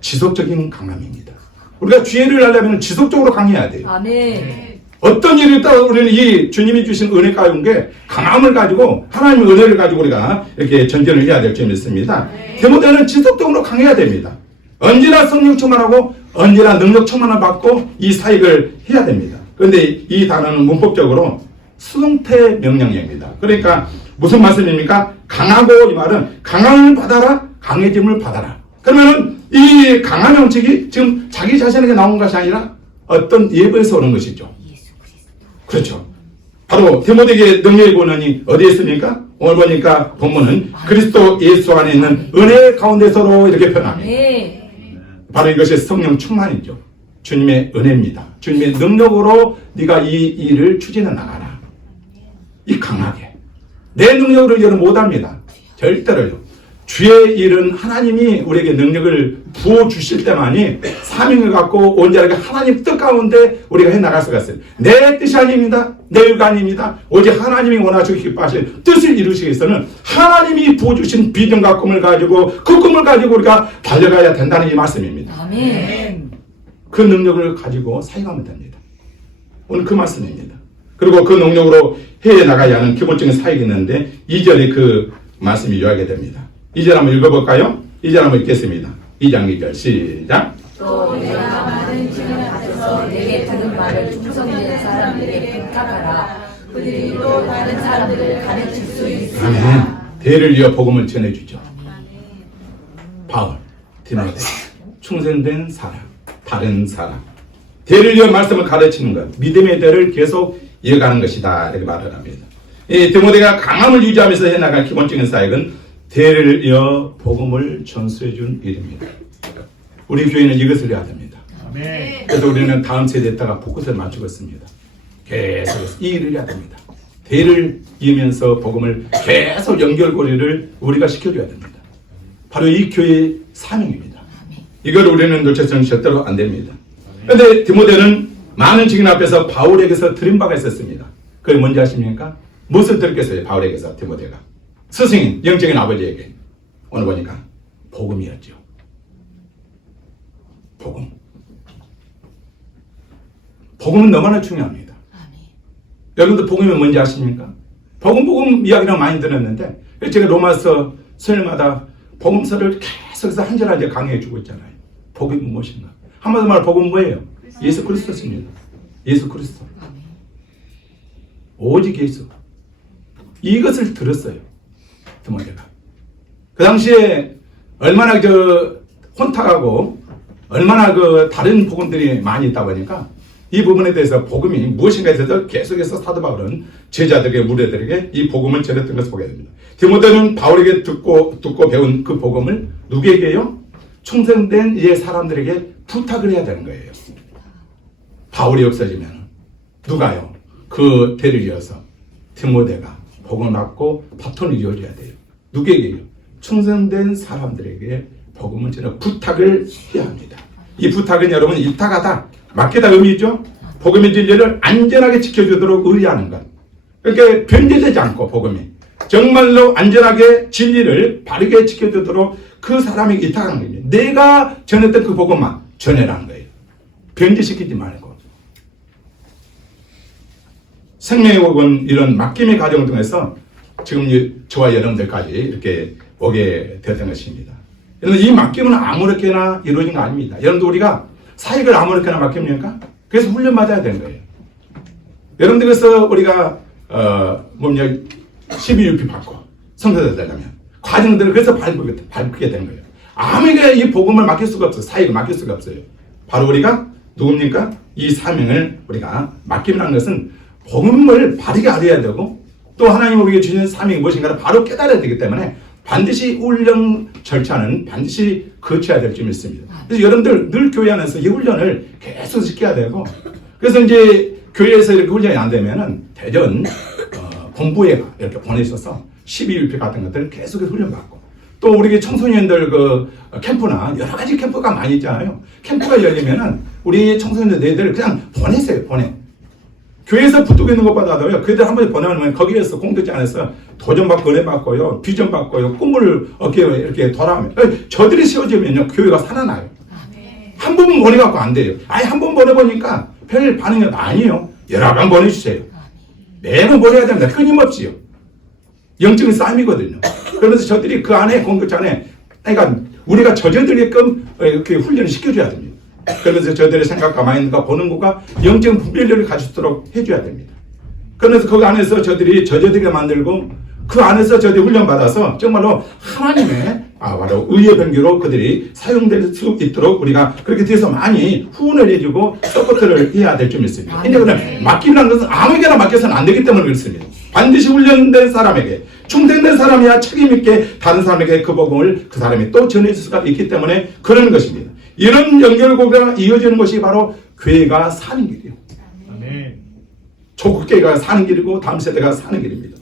지속적인 강함입니다. 우리가 지혜를 하려면 지속적으로 강해야 돼요. 아멘. 어떤 일을 있다가 우리는 이 주님이 주신 은혜 가운데 강함을 가지고 하나님의 은혜를 가지고 우리가 이렇게 전전을 해야 될 점이 있습니다. 디모데는 지속적으로 강해야 됩니다. 언제나 성령 충만하고 언제나 능력 충만을 받고 이 사역을 해야 됩니다. 그런데 이 단어는 문법적으로 수동태 명령입니다. 그러니까 무슨 말씀입니까? 강하고 이 말은 강함을 받아라, 강해짐을 받아라. 그러면은 이 강한 형식이 지금 자기 자신에게 나온 것이 아니라 어떤 예배에서 오는 것이죠. 그렇죠. 바로 디모데에게 능력의 권한이 어디에 있습니까? 오늘 보니까 본문은 그리스도 예수 안에 있는 은혜 가운데서로 이렇게 표현합니다. 바로 이것이 성령 충만이죠. 주님의 은혜입니다. 주님의 능력으로 네가 이 일을 추진해 나가라. 이 강하게. 내 능력으로 일을 못합니다. 절대로요. 주의 일은 하나님이 우리에게 능력을 부어주실 때만이 사명을 갖고 온전하게 하나님 뜻 가운데 우리가 해나갈 수가 있어요. 내 뜻이 아닙니다. 내 의가 아닙니다. 오직 하나님이 원하시고 기뻐하신 뜻을 이루시기 위해서는 하나님이 부어주신 비전과 꿈을 가지고 그 꿈을 가지고 우리가 달려가야 된다는 이 말씀입니다. 아멘. 그 능력을 가지고 사용하면 됩니다. 오늘 그 말씀입니다. 그리고 그 능력으로 해나가야 하는 기본적인 사역이 있는데 2절에 그 말씀이 요약이 됩니다. 2절 한번 읽어볼까요? 2절 한번 읽겠습니다. 2장 2절 시작. 또 내가 많은 지능을 가져서 내게 들은 말을 충성된 사람들에게 부탁하라. 그들이 또 다른 사람들을 가르칠 수 있으리라. 아멘. 대를 이어 복음을 전해주죠. 바울, 디모데, 충성된 사람, 다른 사람. 대를 이어 말씀을 가르치는 것, 믿음의 대를 계속 이어가는 것이다. 이렇게 말을 합니다. 이 디모데가 강함을 유지하면서 해나갈 기본적인 사역은 대를 이어 복음을 전수해 준 일입니다. 우리 교회는 이것을 해야 됩니다. 그래서 우리는 다음 세대에다가 포커스를 맞추고 있습니다. 계속해서 이 일을 해야 됩니다. 대를 이으면서 복음을 계속 연결고리를 우리가 시켜줘야 됩니다. 바로 이 교회의 사명입니다. 이걸 우리는 놓쳐서는 절대로 안 됩니다. 그런데 디모데는 많은 증인 앞에서 바울에게서 들은 바가 있었습니다. 그게 뭔지 아십니까? 무엇을 들었겠어요? 바울에게서 디모데가 스승인 영적인 아버지에게 오늘 보니까 복음이었죠. 복음은 너무나 중요합니다. 여러분들 복음이 뭔지 아십니까? 복음 이야기를 많이 들었는데 제가 로마서 설마다 복음서를 계속해서 한 절 한 절 강의해 주고 있잖아요. 복음이 무엇인가? 한마디로 말해 복음은 뭐예요? 예수 그리스도입니다. 예수 그리스도. 오직 예수. 이것을 들었어요. 디모데가. 그 당시에 얼마나 혼탁하고 얼마나 다른 복음들이 많이 있다 보니까 이 부분에 대해서 복음이 무엇인가에 대해서 계속해서 사도 바울은 제자들에게 무리들에게 이 복음을 전했던 것을 보게 됩니다. 디모데는 바울에게 듣고 배운 그 복음을 누구에게요? 충성된 이 사람들에게 부탁을 해야 되는 거예요. 바울이 없어지면 누가요? 그 대를 이어서 디모데가 복음을 받고 바톤을 이어줘야 돼요. 누구에게요? 충성된 사람들에게 복음을 전해 부탁을 해야 합니다. 이 부탁은 여러분 이타가다 맡기다 의미죠. 복음의 진리를 안전하게 지켜주도록 의뢰하는 것. 그러니까 변질되지 않고 복음이 정말로 안전하게 진리를 바르게 지켜주도록 그 사람에게 이탁하는 겁니다. 내가 전했던 그 복음만 전해라는 거예요. 변질시키지 말고. 생명의 복은 이런 맡김의 과정을 통해서 지금 저와 여러분들까지 이렇게 오게 되었던 것입니다. 이 맡김은 아무렇게나 이루어진 거 아닙니다. 여러분들 우리가 사역을 아무렇게나 맡깁니까? 그래서 훈련받아야 되는 거예요. 여러분들 그래서 우리가 12UP 받고 성도자 되려면 과정들을 그래서 밟게 된 거예요. 아무에게 이 복음을 맡길 수가 없어요. 사역을 맡길 수가 없어요. 바로 우리가 누굽니까? 이 사명을 우리가 맡김이라는 것은 복음을 바르게 알아야 되고 또 하나님 우리에게 주신 사명이 무엇인가를 바로 깨달아야 되기 때문에 반드시 훈련 절차는 반드시 거쳐야 될 점이 있습니다. 그래서 여러분들 늘 교회 안에서 이 훈련을 계속 시켜야 되고 그래서 이제 교회에서 이렇게 훈련이 안 되면은 대전 본부에 이렇게 보내셔서 12UP 같은 것들을 계속해서 훈련받고 또 우리 청소년들 캠프나 여러 가지 캠프가 많이 있잖아요. 캠프가 열리면은 우리 청소년들 애들 그냥 보내세요. 교회에서 붙들고 있는 것보다도요, 그들 한 번에 보내면 거기에서 공동체 안에서 도전받고 은혜받고요, 비전받고요, 꿈을 얻게 이렇게 돌아오면 저들이 세워지면요, 교회가 살아나요. 한 번 보내갖고 안 돼요. 아니, 한 번 보내보니까 별 반응이 아니에요. 여러 번 보내주세요. 매번 보내야 됩니다. 끊임없이요. 영적인 싸움이거든요. 그러면서 저들이 그 안에, 공동체 안에, 그러니까 우리가 저들게끔 이렇게 훈련을 시켜줘야 됩니다. 그러면서 저들의 생각과 마인드가 보는 것과 영적인 분별력을 가지도록 해줘야 됩니다. 그러면서 그 안에서 저들이 만들고 그 안에서 저들이 훈련받아서 정말로 하나님의 바로 의의 병기로 그들이 사용될 수 있도록 우리가 그렇게 돼서 많이 후원을 해주고 서포트를 해야 될 점이 있습니다. 근데 그럼 맡기라는 것은 아무에게나 맡겨서는 안 되기 때문에 그렇습니다. 반드시 훈련된 사람에게 충성된 사람이야 책임있게 다른 사람에게 그 복음을 그 사람이 또 전해줄 수가 있기 때문에 그러는 것입니다. 이런 연결고리가 이어지는 것이 바로 교회가 사는 길이에요. 조국교회가 사는 길이고 다음 세대가 사는 길입니다.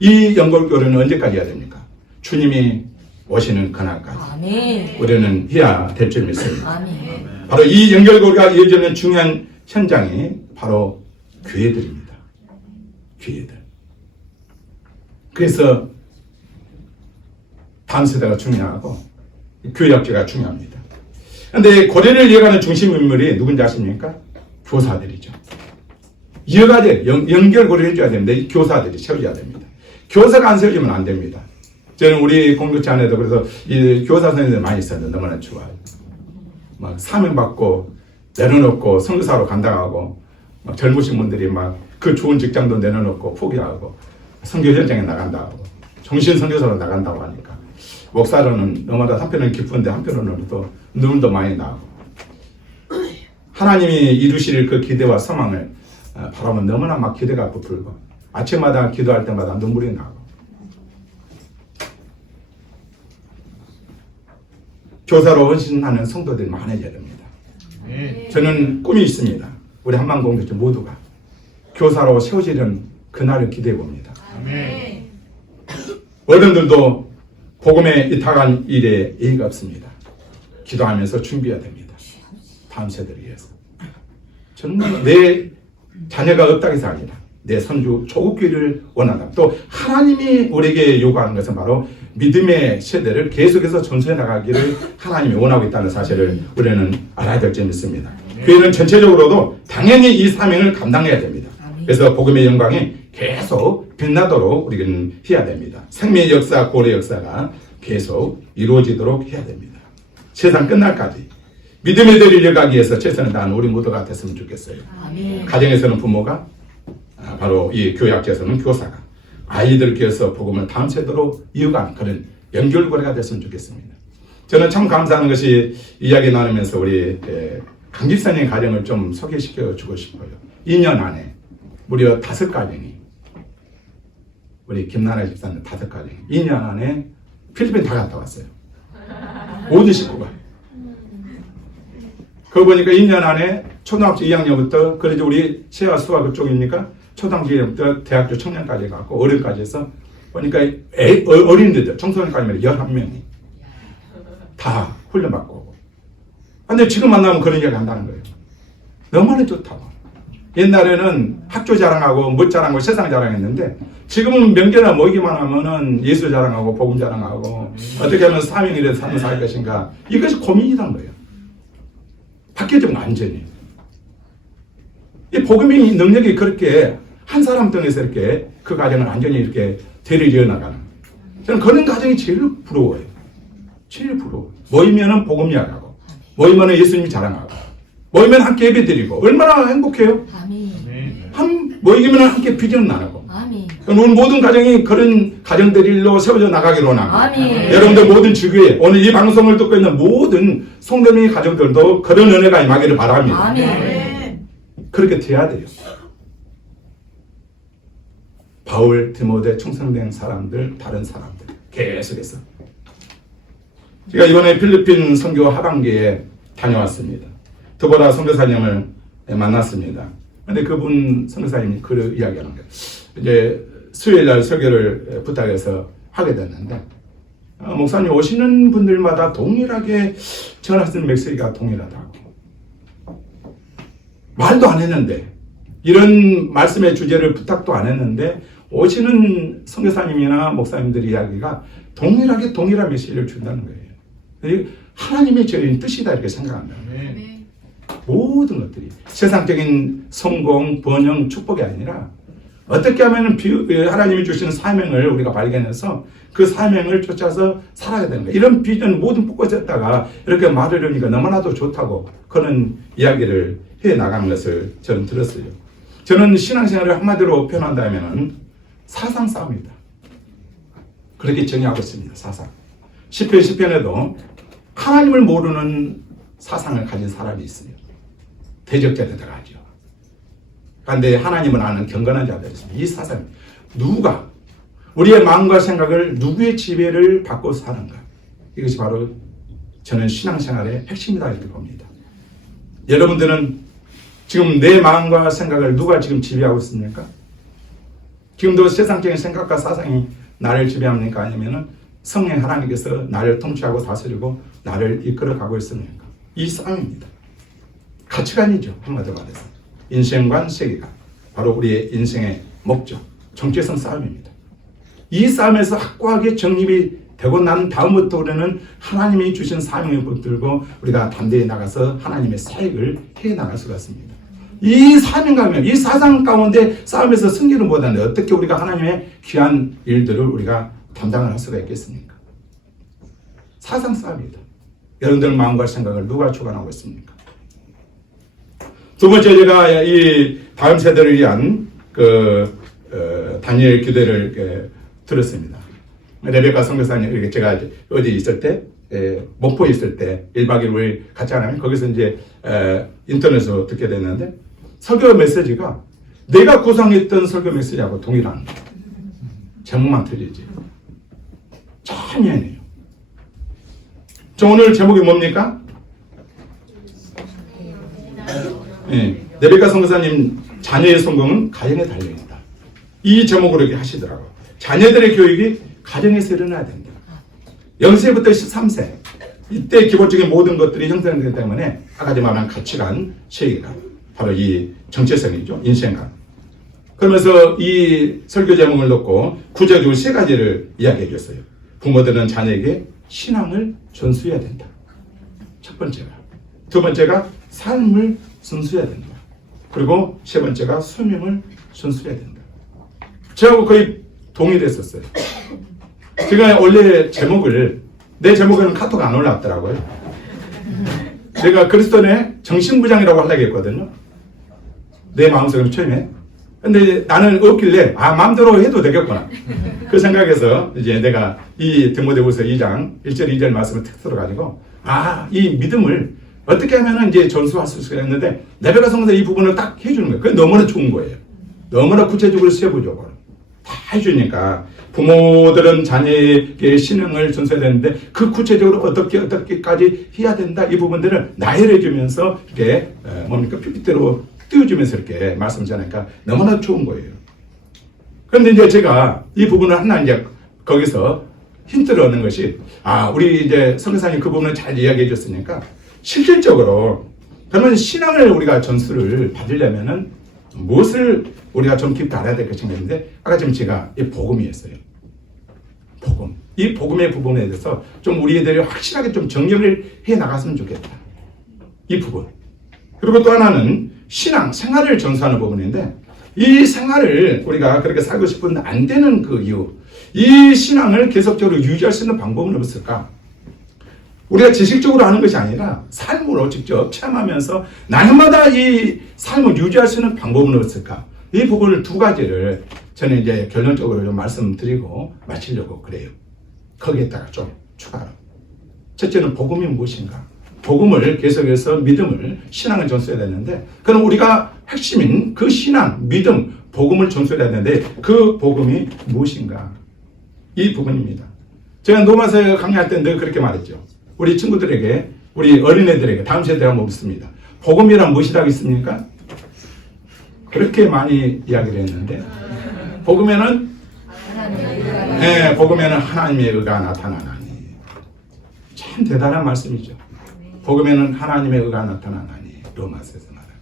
이 연결고리는 언제까지 해야 됩니까? 주님이 오시는 그날까지 우리는 해야 될 점이 있습니다. 바로 이 연결고리가 이어지는 중요한 현장이 바로 교회들입니다. 교회들. 그래서 다음 세대가 중요하고 교회학제가 중요합니다. 그런데 고려를 이어가는 중심 인물이 누군지 아십니까? 교사들이죠. 이어가야 연결고리를 해줘야 됩니다. 이 교사들이 세워져야 됩니다. 교사가 안 세워지면 안 됩니다. 저는 우리 공동체 안에도 그래서 이 교사 선생님들 많이 있었는데 너무나 좋아요. 막 사명받고 내려놓고 선교사로 간다고 막 젊으신 분들이 막 그 좋은 직장도 내려놓고 포기하고 선교 현장에 나간다고 정신 선교사로 나간다고 하니까 목사로는 너무나 한편은 기쁜데 한편으로는 또 눈물도 많이 나고 하나님이 이루실 그 기대와 소망을 바라면 너무나 막 기대가 부풀고 아침마다 기도할 때마다 눈물이 나고 교사로 헌신하는 성도들이 많아져야 됩니다. 저는 꿈이 있습니다. 우리 한만공동체 모두가 교사로 세워지는 그날을 기대해 봅니다. 어른들도 복음에 이탁한 일에 예의가 없습니다. 기도하면서 준비해야 됩니다. 다음 세대를 위해서. 저는 내 자녀가 없다고 해서 아니라 내 손주 조국기를 원한다. 또 하나님이 우리에게 요구하는 것은 바로 믿음의 세대를 계속해서 전수해 나가기를 하나님이 원하고 있다는 사실을 우리는 알아야 될 점이 있습니다. 교회는 전체적으로도 당연히 이 사명을 감당해야 됩니다. 그래서 복음의 영광이 계속 빛나도록 우리는 해야 됩니다. 생명의 역사, 구원의 역사가 계속 이루어지도록 해야 됩니다. 세상 끝날까지 믿음의 대를 이어가기 위해서 최선을 다하는 우리 모두가 됐으면 좋겠어요. 가정에서는 부모가, 바로 이 교약에서는 교사가, 아이들 교회에서 복음을 다음 세대로 이어가는 그런 연결고리가 됐으면 좋겠습니다. 저는 참 감사하는 것이 이야기 나누면서 우리 강 집사님 가정을 좀 소개시켜 주고 싶어요. 2년 안에 무려 5가정이, 우리 김나라 집사님 5가정이 2년 안에 필리핀 다 갔다 왔어요. 모든 식구가. 그거 보니까 2년 안에 초등학교 2학년부터, 그래도 우리 세아 수아 그쪽입니까? 초등학교 2학년부터 대학교 청년까지 가고 어른까지 해서 보니까 어린이들, 청소년까지 11명이 다 훈련받고 오고. 근데 지금 만나면 그런 이야기 한다는 거예요. 너무나 좋다고. 옛날에는 학교 자랑하고 못 자랑하고 세상 자랑했는데 지금은 명절이나 모이기만 하면은 예수 자랑하고 복음 자랑하고 어떻게 하면 사명이라도 삶을 살 것인가, 이것이 고민이란 거예요. 바뀌어지면 완전히. 이 복음의 능력이 그렇게 한 사람 통해서 이렇게 그 가정을 완전히 이렇게 대를 이어나가는. 저는 그런 가정이 제일 부러워요. 제일 부러워. 모이면은 복음 이야기하고, 모이면은 예수님 자랑하고, 모이면 함께 예배 드리고, 얼마나 행복해요? 모이기면 함께 비전 나누고. 오늘 모든 가정이 그런 가정들로 세워져 나가기로 원합니다. 여러분들 모든 지구에 오늘 이 방송을 듣고 있는 모든 성도님의 가정들도 그런 은혜가 임하기를 바랍니다. 그렇게 돼야 돼요. 바울, 디모데 충성된 사람들, 다른 사람들 계속해서. 제가 이번에 필리핀 선교 하반기에 다녀왔습니다. 드보라 선교사님을 만났습니다. 근데 그분 선교사님이 그 이야기하는 거예요. 이제 수요일 날 설교를 부탁해서 하게 됐는데, 목사님 오시는 분들마다 동일하게 전하시는 메시지가 동일하다고. 말도 안 했는데, 이런 말씀의 주제를 부탁도 안 했는데, 오시는 선교사님이나 목사님들 이야기가 동일하게 동일한 메시지를 준다는 거예요. 하나님의 저희 뜻이다 이렇게 생각한다. 모든 것들이 세상적인 성공, 번영, 축복이 아니라 어떻게 하면 하나님이 주시는 사명을 우리가 발견해서 그 사명을 쫓아서 살아야 되는 거예요. 이런 비전 모든 포커스에다가 이렇게 말을 하니까 너무나도 좋다고 그런 이야기를 해 나가는 것을 저는 들었어요. 저는 신앙생활을 한마디로 표현한다면 사상 싸움이다. 그렇게 정의하고 있습니다. 사상. 시편에도 하나님을 모르는 사상을 가진 사람이 있어요. 대적자들다가 하죠. 그런데 하나님을 아는 경건한 자들이 있습니다. 이 사상, 누가 우리의 마음과 생각을 누구의 지배를 받고 사는가, 이것이 바로 저는 신앙생활의 핵심이다 이렇게 봅니다. 여러분들은 지금 내 마음과 생각을 누가 지금 지배하고 있습니까? 지금도 세상적인 생각과 사상이 나를 지배합니까? 아니면 성령 하나님께서 나를 통치하고 다스리고 나를 이끌어가고 있습니까? 이 싸움입니다. 가치관이죠. 한마디로 말해서. 인생관, 세계관. 바로 우리의 인생의 목적, 정체성 싸움입니다. 이 싸움에서 확고하게 정립이 되고 난 다음부터 우리는 하나님이 주신 사명을 붙들고 우리가 담대히 나가서 하나님의 사역을 해 나갈 수가 있습니다. 이 사명감면 이 사상 가운데 싸움에서 승리를 못하는데 어떻게 우리가 하나님의 귀한 일들을 우리가 담당을 할 수가 있겠습니까? 사상 싸움이다. 여러분들 마음과 생각을 누가 주관하고 있습니까? 두 번째, 제가 이 다음 세대를 위한 다니엘 기도를 들었습니다. 레베카 선교사님, 이렇게 제가 어디 있을 때, 목포에 있을 때 1박 2일 같이 하면 거기서 이제 인터넷으로 듣게 됐는데 설교 메시지가 내가 구상했던 설교 메시지하고 동일한 제목만 틀리지. 전혀 아니에요. 저 오늘 제목이 뭡니까? 네, 레베카 선교사님 자녀의 성공은 가정에 달려있다. 이 제목으로 이렇게 하시더라고요. 자녀들의 교육이 가정에서 일어나야 된다. 0세부터 13세 이때 기본적인 모든 것들이 형성되기 때문에 아까 말한 가치관, 세계관 바로 이 정체성이죠. 인생관. 그러면서 이 설교 제목을 놓고 구체적으로 세 가지를 이야기해 줬어요. 부모들은 자녀에게 신앙을 전수해야 된다. 첫 번째가. 두 번째가 삶을 전수해야 된다. 그리고 세 번째가 소명을 전수해야 된다. 저하고 거의 동일했었어요. 제가 원래 내 제목에는 카톡 안 올라왔더라고요. 제가 그리스도인의 정신부장이라고 하려고 했거든요. 내 마음속에 처음에. 근데 나는 없길래 마음대로 해도 되겠구나. 그 생각에서 이제 내가 이 디모데후서 2장 1절 2절 말씀을 탁 들어가지고 이 믿음을 어떻게 하면은 이제 전수할 수 있는데 레베카 성도사 이 부분을 딱 해주는 거예요. 그게 너무나 좋은 거예요. 너무나 구체적으로 세부적으로 다 해주니까 부모들은 자녀에게 신앙을 전수해야 되는데 그 구체적으로 어떻게까지 해야 된다 이 부분들을 나열해 주면서 이렇게 PPT로 띄워주면서 이렇게 말씀 전하니까 너무나 좋은 거예요. 그런데 이제 제가 이 부분을 하나 이제 거기서 힌트를 얻는 것이 우리 이제 선교사님 그 부분을 잘 이야기해 줬으니까 실질적으로 그러면 신앙을 우리가 전수를 받으려면은 무엇을 우리가 좀 깊이 알아야 될 것인가인데 아까 지금 제가 이 복음이었어요. 복음. 이 복음의 부분에 대해서 좀 우리 애들이 확실하게 좀 정리를 해 나갔으면 좋겠다. 이 부분. 그리고 또 하나는 신앙, 생활을 전수하는 부분인데 이 생활을 우리가 그렇게 살고 싶은데 안 되는 그 이유. 이 신앙을 계속적으로 유지할 수 있는 방법은 없을까? 우리가 지식적으로 하는 것이 아니라 삶으로 직접 체험하면서 날마다 이 삶을 유지할 수 있는 방법은 없을까? 이 부분을 두 가지를 저는 이제 결론적으로 좀 말씀드리고 마치려고 그래요. 거기에다가 좀 추가로. 첫째는 복음이 무엇인가? 복음을 계속해서 믿음을, 신앙을 전수해야 되는데, 그럼 우리가 핵심인 그 신앙, 믿음, 복음을 전수해야 되는데, 그 복음이 무엇인가? 이 부분입니다. 제가 노마서 강의할 때 늘 그렇게 말했죠. 우리 친구들에게, 우리 어린애들에게, 다음 세대가 묻습니다. 복음이란 무엇이라고 있습니까? 그렇게 많이 이야기를 했는데, 복음에는, 복음에는 하나님의 의가 나타나나니. 참 대단한 말씀이죠. 복음에는 하나님의 의가 나타나나니. 로마서에서 말하는.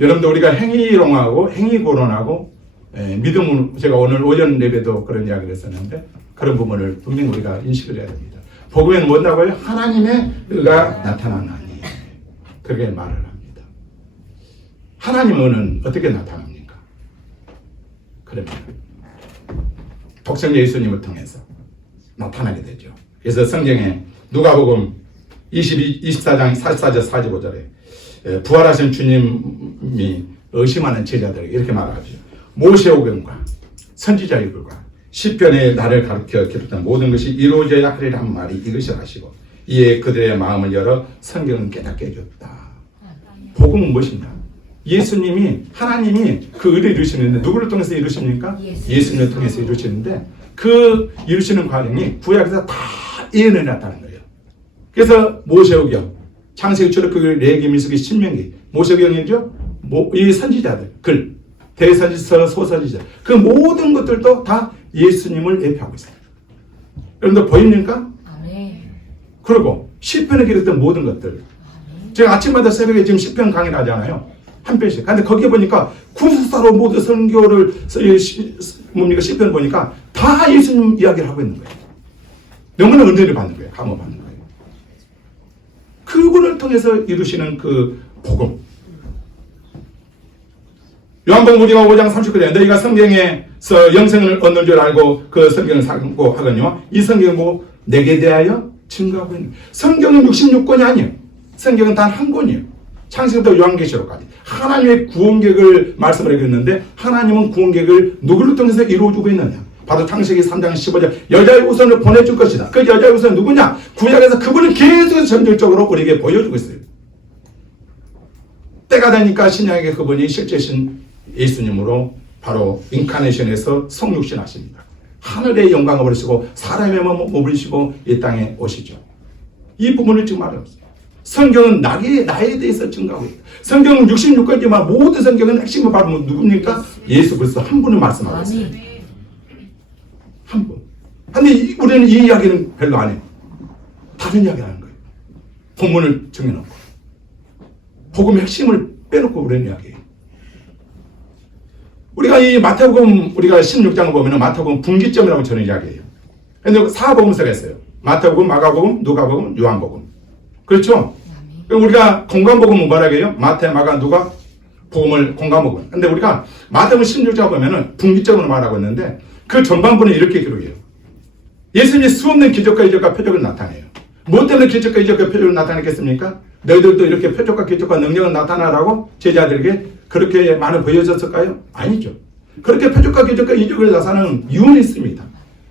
여러분들 우리가 행위론하고 행위고론하고 믿음은 제가 오늘 오전 예배도 그런 이야기를 했었는데 그런 부분을 분명히 우리가 인식을 해야 됩니다. 복음에는 뭔다고요? 하나님의 의가 나타나나니. 그렇게 말을 합니다. 하나님의 의는 어떻게 나타납니까? 그러면 독생자 예수님을 통해서 나타나게 되죠. 그래서 성경에 누가복음 24장 44절 45절에 부활하신 주님이 의심하는 제자들에게 이렇게 말하죠. 모세오경과 선지자의 글과 시편에 나를 가르쳐 기록한 모든 것이 이루어져야 하리라 한 말이 이것이라 하시고 이에 그들의 마음을 열어 성경을 깨닫게 해줬다. 복음은 무엇인가? 예수님이 하나님이 그 의를 이루시는데 누구를 통해서 이루십니까? 예수님을 통해서 이루시는데 그 이루시는 과정이 구약에서 다 예언해 놨다는 거예요. 그래서 모세오경, 창세기, 출애굽기, 레위기, 민수기, 신명기, 모세오경이죠. 이 선지자들 글, 대선지서, 소선지자 그 모든 것들도 다 예수님을 예표하고 있어요. 여러분들 보입니까? 그리고 시편에 기록된 모든 것들. 제가 아침마다 새벽에 지금 시편 강의를 하잖아요. 한 편씩. 근데 거기에 보니까 구속사로 모두 선교를 시편 보니까 다 예수님 이야기를 하고 있는 거예요. 너무나 은혜를 받는 거예요. 감화 받는 거예요. 그분을 통해서 이루시는 그 복음. 요한복음 우리가 5장 39절 너희가 성경에서 영생을 얻는 줄 알고 그 성경을 사고 하거니와 이 성경은 뭐 내게 대하여 증거하고 있는 성경은 66권이 아니에요. 성경은 단 한 권이에요. 창세기부터 요한계시록까지 하나님의 구원계획을 말씀을 하고 있는데 하나님은 구원계획을 누구를 통해서 이루어주고 있느냐? 바로 창세기 3장 15절 여자의 우선을 보내줄 것이다. 그 여자의 우선은 누구냐? 구약에서 그분을 계속 점질적으로 우리에게 보여주고 있어요. 때가 되니까 신약의 그분이 실제신 예수님으로 바로 인카네이션에서 성육신 하십니다. 하늘의 영광을 버리시고 사람의 몸을 입으시고 이 땅에 오시죠. 이 부분을 지금 말하고 있어요. 성경은 나에 대해서 증거하고 있다. 성경은 66권이지만 모든 성경은 핵심은 바로 누굽니까? 예수 그리스도 한 분을 말씀하고 있어요. 한 분. 근데 우리는 이 이야기는 별로 안 해요. 다른 이야기 하는 거예요. 본문을 정해놓고. 복음의 핵심을 빼놓고 우리는 이야기해요. 우리가 이 마태복음, 우리가 16장을 보면 마태복음 분기점이라고 저는 이야기해요. 근데 사복음서가 있어요. 마태복음, 마가복음, 누가복음, 요한복음. 그렇죠? 우리가 공관복음은 뭐라고 해요? 마태, 마가, 누가? 복음을 공관복음. 근데 우리가 마태복음 16장 보면은 분기점으로 말하고 있는데 그 전반부는 이렇게 기록해요. 예수님이 수없는 기적과 이적과 표적을 나타내요. 뭐 때문에 기적과 이적과 표적을 나타냈겠습니까? 너희들도 이렇게 표적과 기적과 능력을 나타나라고 제자들에게 그렇게 많이 보여줬을까요? 아니죠. 그렇게 표적과 기적과 이적을 나타내는 이유는 있습니다.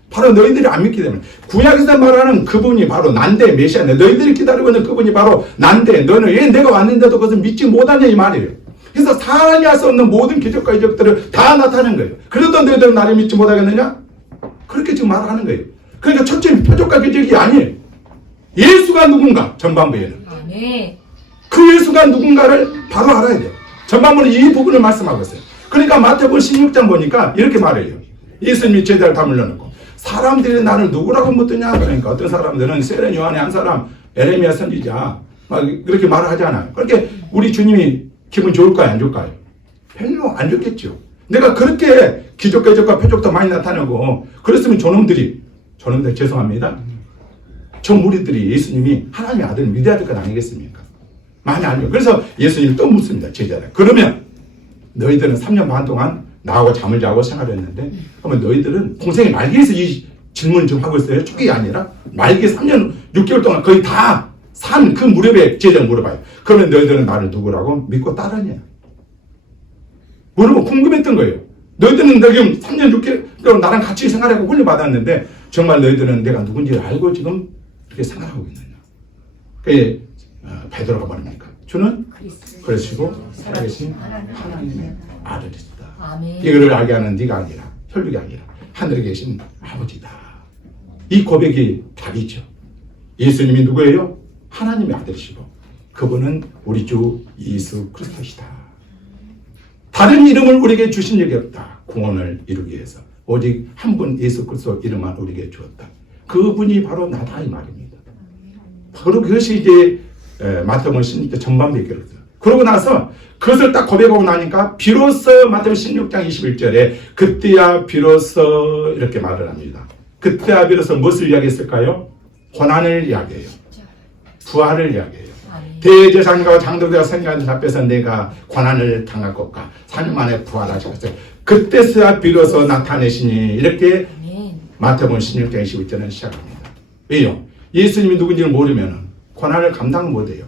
바로 너희들이 안 믿기 때문에. 구약에서 말하는 그분이 바로 난데 메시아네. 너희들이 기다리고 있는 그분이 바로 난데 너는 왜 내가 왔는데도 그것을 믿지 못하냐 이 말이에요. 그래서 사람이 할 수 없는 모든 기적과 이적들을 다 나타낸 거예요. 그래도 너희들은 나를 믿지 못하겠느냐? 그렇게 지금 말하는 거예요. 그러니까 첫째 표적과 기적이 아니에요. 예수가 누군가 전반부에는. 그 예수가 누군가를 바로 알아야 돼요. 전반부는 이 부분을 말씀하고 있어요. 그러니까 마태복음 16장 보니까 이렇게 말해요. 예수님이 제자를 다 물러놓고 사람들이 나를 누구라고 묻더냐? 그러니까 어떤 사람들은 세례 요한의 한 사람, 에레미야 선지자 막 그렇게 말을 하잖아요. 그렇게 우리 주님이 기분 좋을까요? 안 좋을까요? 별로 안 좋겠죠. 내가 그렇게 기적과 이적과 표적도 많이 나타내고 그랬으면 저놈들 죄송합니다. 저 무리들이 예수님이 하나님의 아들을 믿어야 될 것 아니겠습니까? 많이 알죠. 그래서 예수님이 또 묻습니다. 제자들. 그러면 너희들은 3년 반 동안 나하고 잠을 자고 생활했는데 그러면 너희들은 공생의 말기에서 이 질문을 좀 하고 있어요. 초기가 아니라 말기 3년 6개월 동안 거의 다 산 그 무렵에 제자가 물어봐요. 그러면 너희들은 나를 누구라고 믿고 따르냐? 물어보고 궁금했던 거예요. 너희들은 지금 3년 6개월 나랑 같이 생활하고 훈련받았는데 정말 너희들은 내가 누군지 알고 지금 이렇게 생활하고 있느냐? 그게 베드로가 말입니까? 주는 그러시고 살아계신 하나님의 아들이시다. 이거를 알게 하는 네가 아니라 혈육이 아니라 하늘에 계신 아버지다. 이 고백이 답이죠. 예수님이 누구예요? 하나님의 아들이시고 그분은 우리 주 예수 그리스도시다. 다른 이름을 우리에게 주신 적이 없다. 구원을 이루기 위해서 오직 한 분 예수 그리스도 이름만 우리에게 주었다. 그분이 바로 나다 이 말입니다. 바로 그것이 이제 마태복음 16장 전반부에 기록돼요. 그러고 나서 그것을 딱 고백하고 나니까 비로소 마태복음 16장 21절에 그때야 비로소 이렇게 말을 합니다. 그때야 비로소 무엇을 이야기했을까요? 고난을 이야기해요. 부활을 이야기해요. 대제사장과 장로들과 선지자들 앞에서 내가 고난을 당할 것과 3년 만에 부활하셨어요. 그때서야 비로소 나타내시니 이렇게 마태복음 16장 21절은 시작합니다. 왜요? 예수님이 누군지를 모르면 고난을 감당 못해요.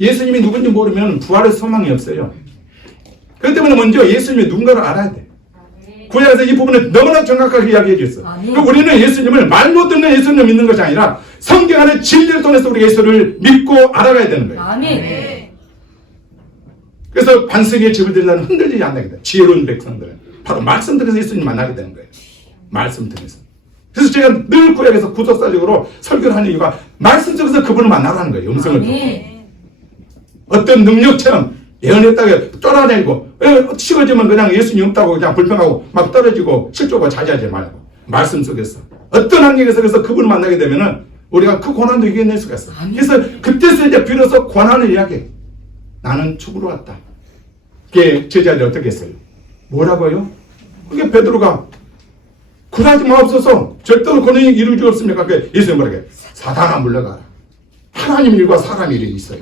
예수님이 누군지 모르면 부활의 소망이 없어요. 그렇기 때문에 먼저 예수님이 누군가를 알아야 돼. 구약에서 이 부분을 너무나 정확하게 이야기해 줬어. 우리는 예수님을 말 못 듣는 예수님을 믿는 것이 아니라 성경 안에 진리를 통해서 우리 예수를 믿고 알아가야 되는 거예요. 아멘. 그래서 반석의 집을들은 흔들리지 않게 돼. 지혜로운 백성들은 바로 말씀 통해서 예수님 만나게 되는 거예요. 말씀 통해서. 그래서 제가 늘 구약에서 구속사적으로 설교를 하는 이유가 말씀 속에서 그분을 만나라는 거예요. 음성을 듣고. 어떤 능력처럼 예언했다고 쫄아내고 치워지면 그냥 예수님 없다고 그냥 불평하고 막 떨어지고 실족하고 자제하지 말고 말씀 속에서 어떤 환경에서 그래서 그분을 만나게 되면은 우리가 그 고난도 이겨낼 수가 있어. 그래서 그때서 이제 비로소 고난을 이야기해. 나는 죽으러 왔다. 그게 제자들이 어떻게 했어요? 뭐라고요? 그게 베드로가 굴하지 마옵소서. 절대로 그런 일 이룰 줄 없습니까? 그게 예수님 뭐라고 해? 사단아 물러가라. 하나님 일과 사람 일이 있어요.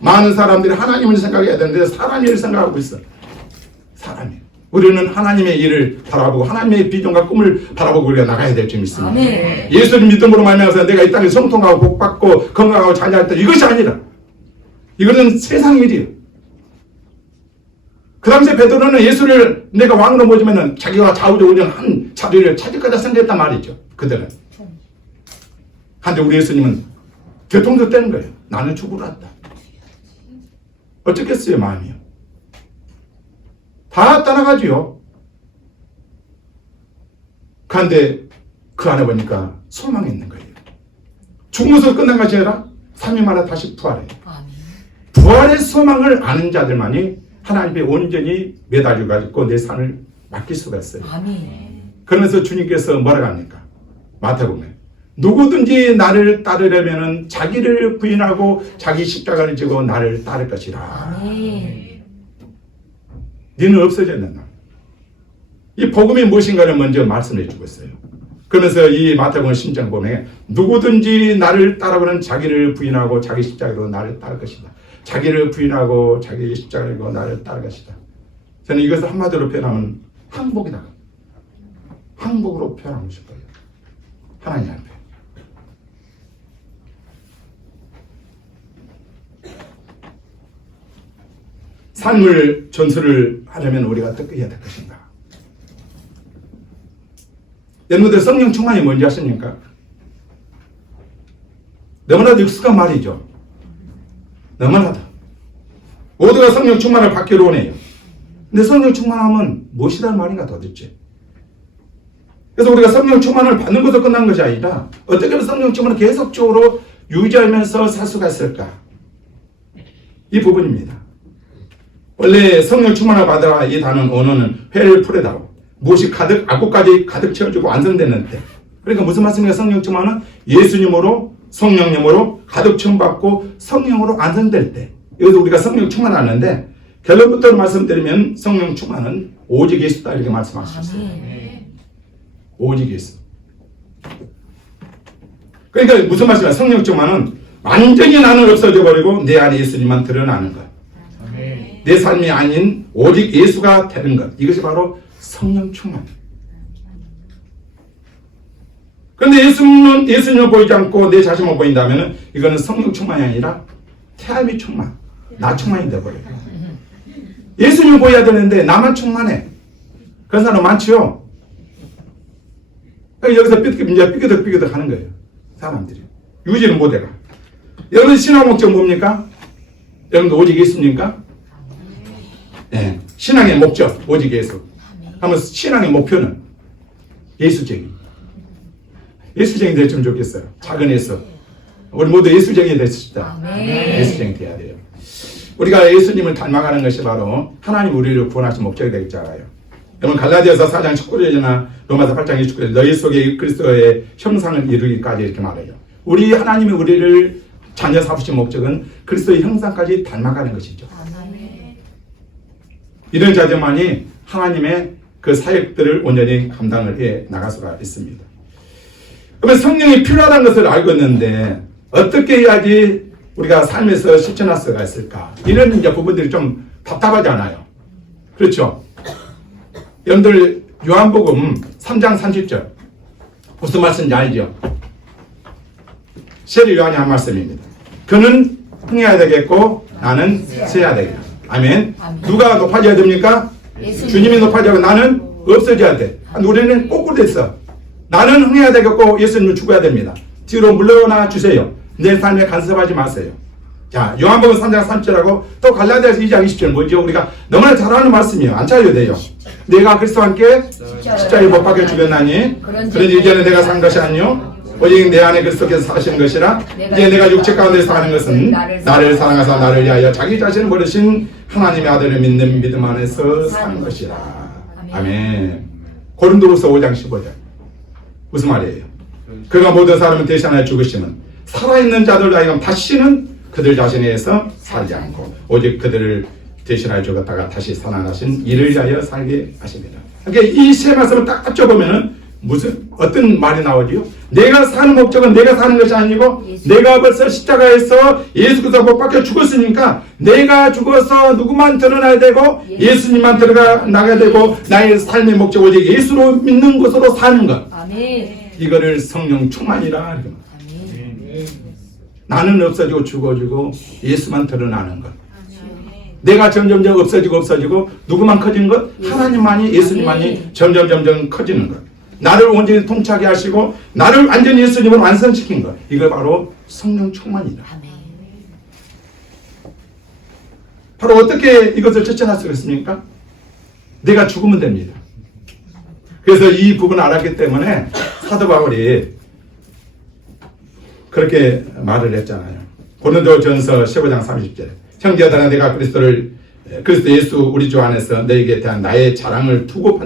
많은 사람들이 하나님을 생각해야 되는데 사람 일을 생각하고 있어. 사람이. 우리는 하나님의 일을 바라보고 하나님의 비전과 꿈을 바라보고 우리가 나가야 될 점이 있습니다. 아멘. 예수님 믿음으로 말미암아서 내가 이 땅에 성통하고 복받고 건강하고 자녀할 때 이것이 아니라 이거는 세상 일이에요. 그 당시에 베드로는 예수를 내가 왕으로 모시면은 자기가 좌우적으로 한 자리를 찾을 거다 생각했단 말이죠. 그들은. 한데 우리 예수님은 교통도 떼는 거예요. 나는 죽으러 왔다. 어쩌겠어요, 마음이요. 다 떠나가지요. 그런데 그 안에 보니까 소망이 있는 거예요. 죽으면서 끝난 것이 아니라 3일 만에 다시 부활해요. 부활의 소망을 아는 자들만이 하나님께 온전히 매달려가지고 내 삶을 맡길 수가 있어요. 그러면서 주님께서 뭐라고 합니까? 마태복음에 누구든지 나를 따르려면 자기를 부인하고 자기 십자가를 지고 나를 따를 것이라. 너는 없어졌는다. 이 복음이 무엇인가를 먼저 말씀해 주고 있어요. 그러면서 이 마태복음 신장 보면 누구든지 나를 따라오는 자기를 부인하고 자기 십자가로 나를 따를 것이다. 자기를 부인하고 자기 십자가를 지고 나를 따를 것이다. 저는 이것을 한마디로 표현하면 항복이다. 항복으로 표현하고 싶어요. 하나님 앞에. 삶을 전수를 하려면 우리가 어떻게 해야 될 것인가? 여러분들 성령 충만이 뭔지 아십니까? 너무나도 익숙한 말이죠. 너무나도. 모두가 성령 충만을 받기로 원해요. 근데 성령 충만하면 무엇이라는 말인가 도대체? 그래서 우리가 성령 충만을 받는 것도 끝난 것이 아니라 어떻게 하면 성령 충만을 계속적으로 유지하면서 살 수가 있을까? 이 부분입니다. 원래 성령 충만을 받아 이 단어 언어는 회를 풀에다고 무엇이 가득 악구까지 가득 채워주고 완성되는 때. 그러니까 무슨 말씀이냐? 성령 충만은 예수님으로 성령님으로 가득 채움받고 성령으로 완성될 때. 여기서 우리가 성령 충만하는데 결론부터 말씀드리면 성령 충만은 오직 예수다 이렇게 말씀할 수 있어요. 오직 예수. 그러니까 무슨 말씀이냐? 성령 충만은 완전히 나는 없어져 버리고 내 안에 예수님만 드러나는 것. 내 삶이 아닌 오직 예수가 되는 것. 이것이 바로 성령 충만. 그런데 예수님을 보이지 않고 내 자신만 보인다면 이거는 성령 충만이 아니라 태함의 충만, 나 충만이 되어버려요. 예수님을 보여야 되는데 나만 충만해. 그런 사람 많지요. 여기서 삐끗삐끗 하는 거예요. 사람들이. 유지는 못해가. 여러분 신앙 목적 뭡니까? 여러분도 오직 예수입니까? 네. 신앙의 목적 오직 예수. 하면 신앙의 목표는 예수쟁이. 예수쟁이 됐으면 좋겠어요. 작은 예수. 우리 모두 예수쟁이 됐습니다. 예수쟁이 돼야 돼요. 우리가 예수님을 닮아가는 것이 바로 하나님 우리를 구원하신 목적이 되겠잖아요. 여러분 갈라디아서 4장 19절이나 로마서 8장 29절 너희 속에 그리스도의 형상을 이루기까지 이렇게 말해요. 우리 하나님이 우리를 자녀 삼으신 목적은 그리스도의 형상까지 닮아가는 것이죠. 이런 자들만이 하나님의 그 사역들을 온전히 감당을 해 나갈 수가 있습니다. 그러면 성령이 필요하다는 것을 알고 있는데 어떻게 해야지 우리가 삶에서 실천할 수가 있을까? 이런 이제 부분들이 좀 답답하지 않아요. 그렇죠? 여러분들 요한복음 3장 30절 무슨 말씀인지 알죠? 세례 요한이 한 말씀입니다. 그는 흥해야 되겠고 나는 세야 되겠다. 아멘. 누가 높아져야 됩니까? 주님이 높아져야 나는 없어져야 돼. 우리는 거꾸로 됐어. 나는 흥해야 되겠고 예수님은 죽어야 됩니다. 뒤로 물러나 주세요. 내 삶에 간섭하지 마세요. 자, 요한복음 3장 3절하고 또 갈라디아서 2장 20절 뭐죠? 우리가 너무나 잘 아는 말씀이에요. 안 차려도 돼요. 내가 그리스도와 함께 십자가에 못 박혀 죽였나니 그런지 이제는 내가 산 것이 아니요 오직 내 안에 그리스도께서 사시는 것이라 이제 내가 육체 가운데 사는 것은 나를 사랑하사 나를 위하여 자기 자신을 버리신 하나님의 아들을 믿는 믿음 안에서 사는 것이라. 아멘. 고린도후서 5장 15절 무슨 말이에요? 그가 모든 사람을 대신하여 죽으시면 살아있는 자들 하여금 다시는 그들 자신에 의해서 살지 않고 오직 그들을 대신하여 죽었다가 다시 살아나신 이를 위하여 살게 하십니다. 그러니까 이 세 말씀을 딱 합쳐보면은 어떤 말이 나오지요? 내가 사는 목적은 내가 사는 것이 아니고 내가 벌써 십자가에서 예수 그리스도 못 박혀 죽었으니까 내가 죽어서 누구만 드러나야 되고 예수님만 나가야 되고 나의 삶의 목적 오직 예수로 믿는 것으로 사는 것. 이거를 성령 충만이라. 나는 없어지고 죽어지고 예수만 드러나는 것. 내가 점점 없어지고 누구만 커지는 것? 하나님만이 예수님만이 점점 커지는 것. 나를 온전히 통치하게 하시고 나를 완전히 예수님으로 완성시킨 것. 이거 바로 성령 충만이다. 바로 어떻게 이것을 실천할 수 있습니까? 내가 죽으면 됩니다. 그래서 이 부분을 알았기 때문에 사도 바울이 그렇게 말을 했잖아요. 고린도전서 15장 30절에 형제들아 내가 그리스도 예수 우리 주 안에서 너에게 대한 나의 자랑을 두고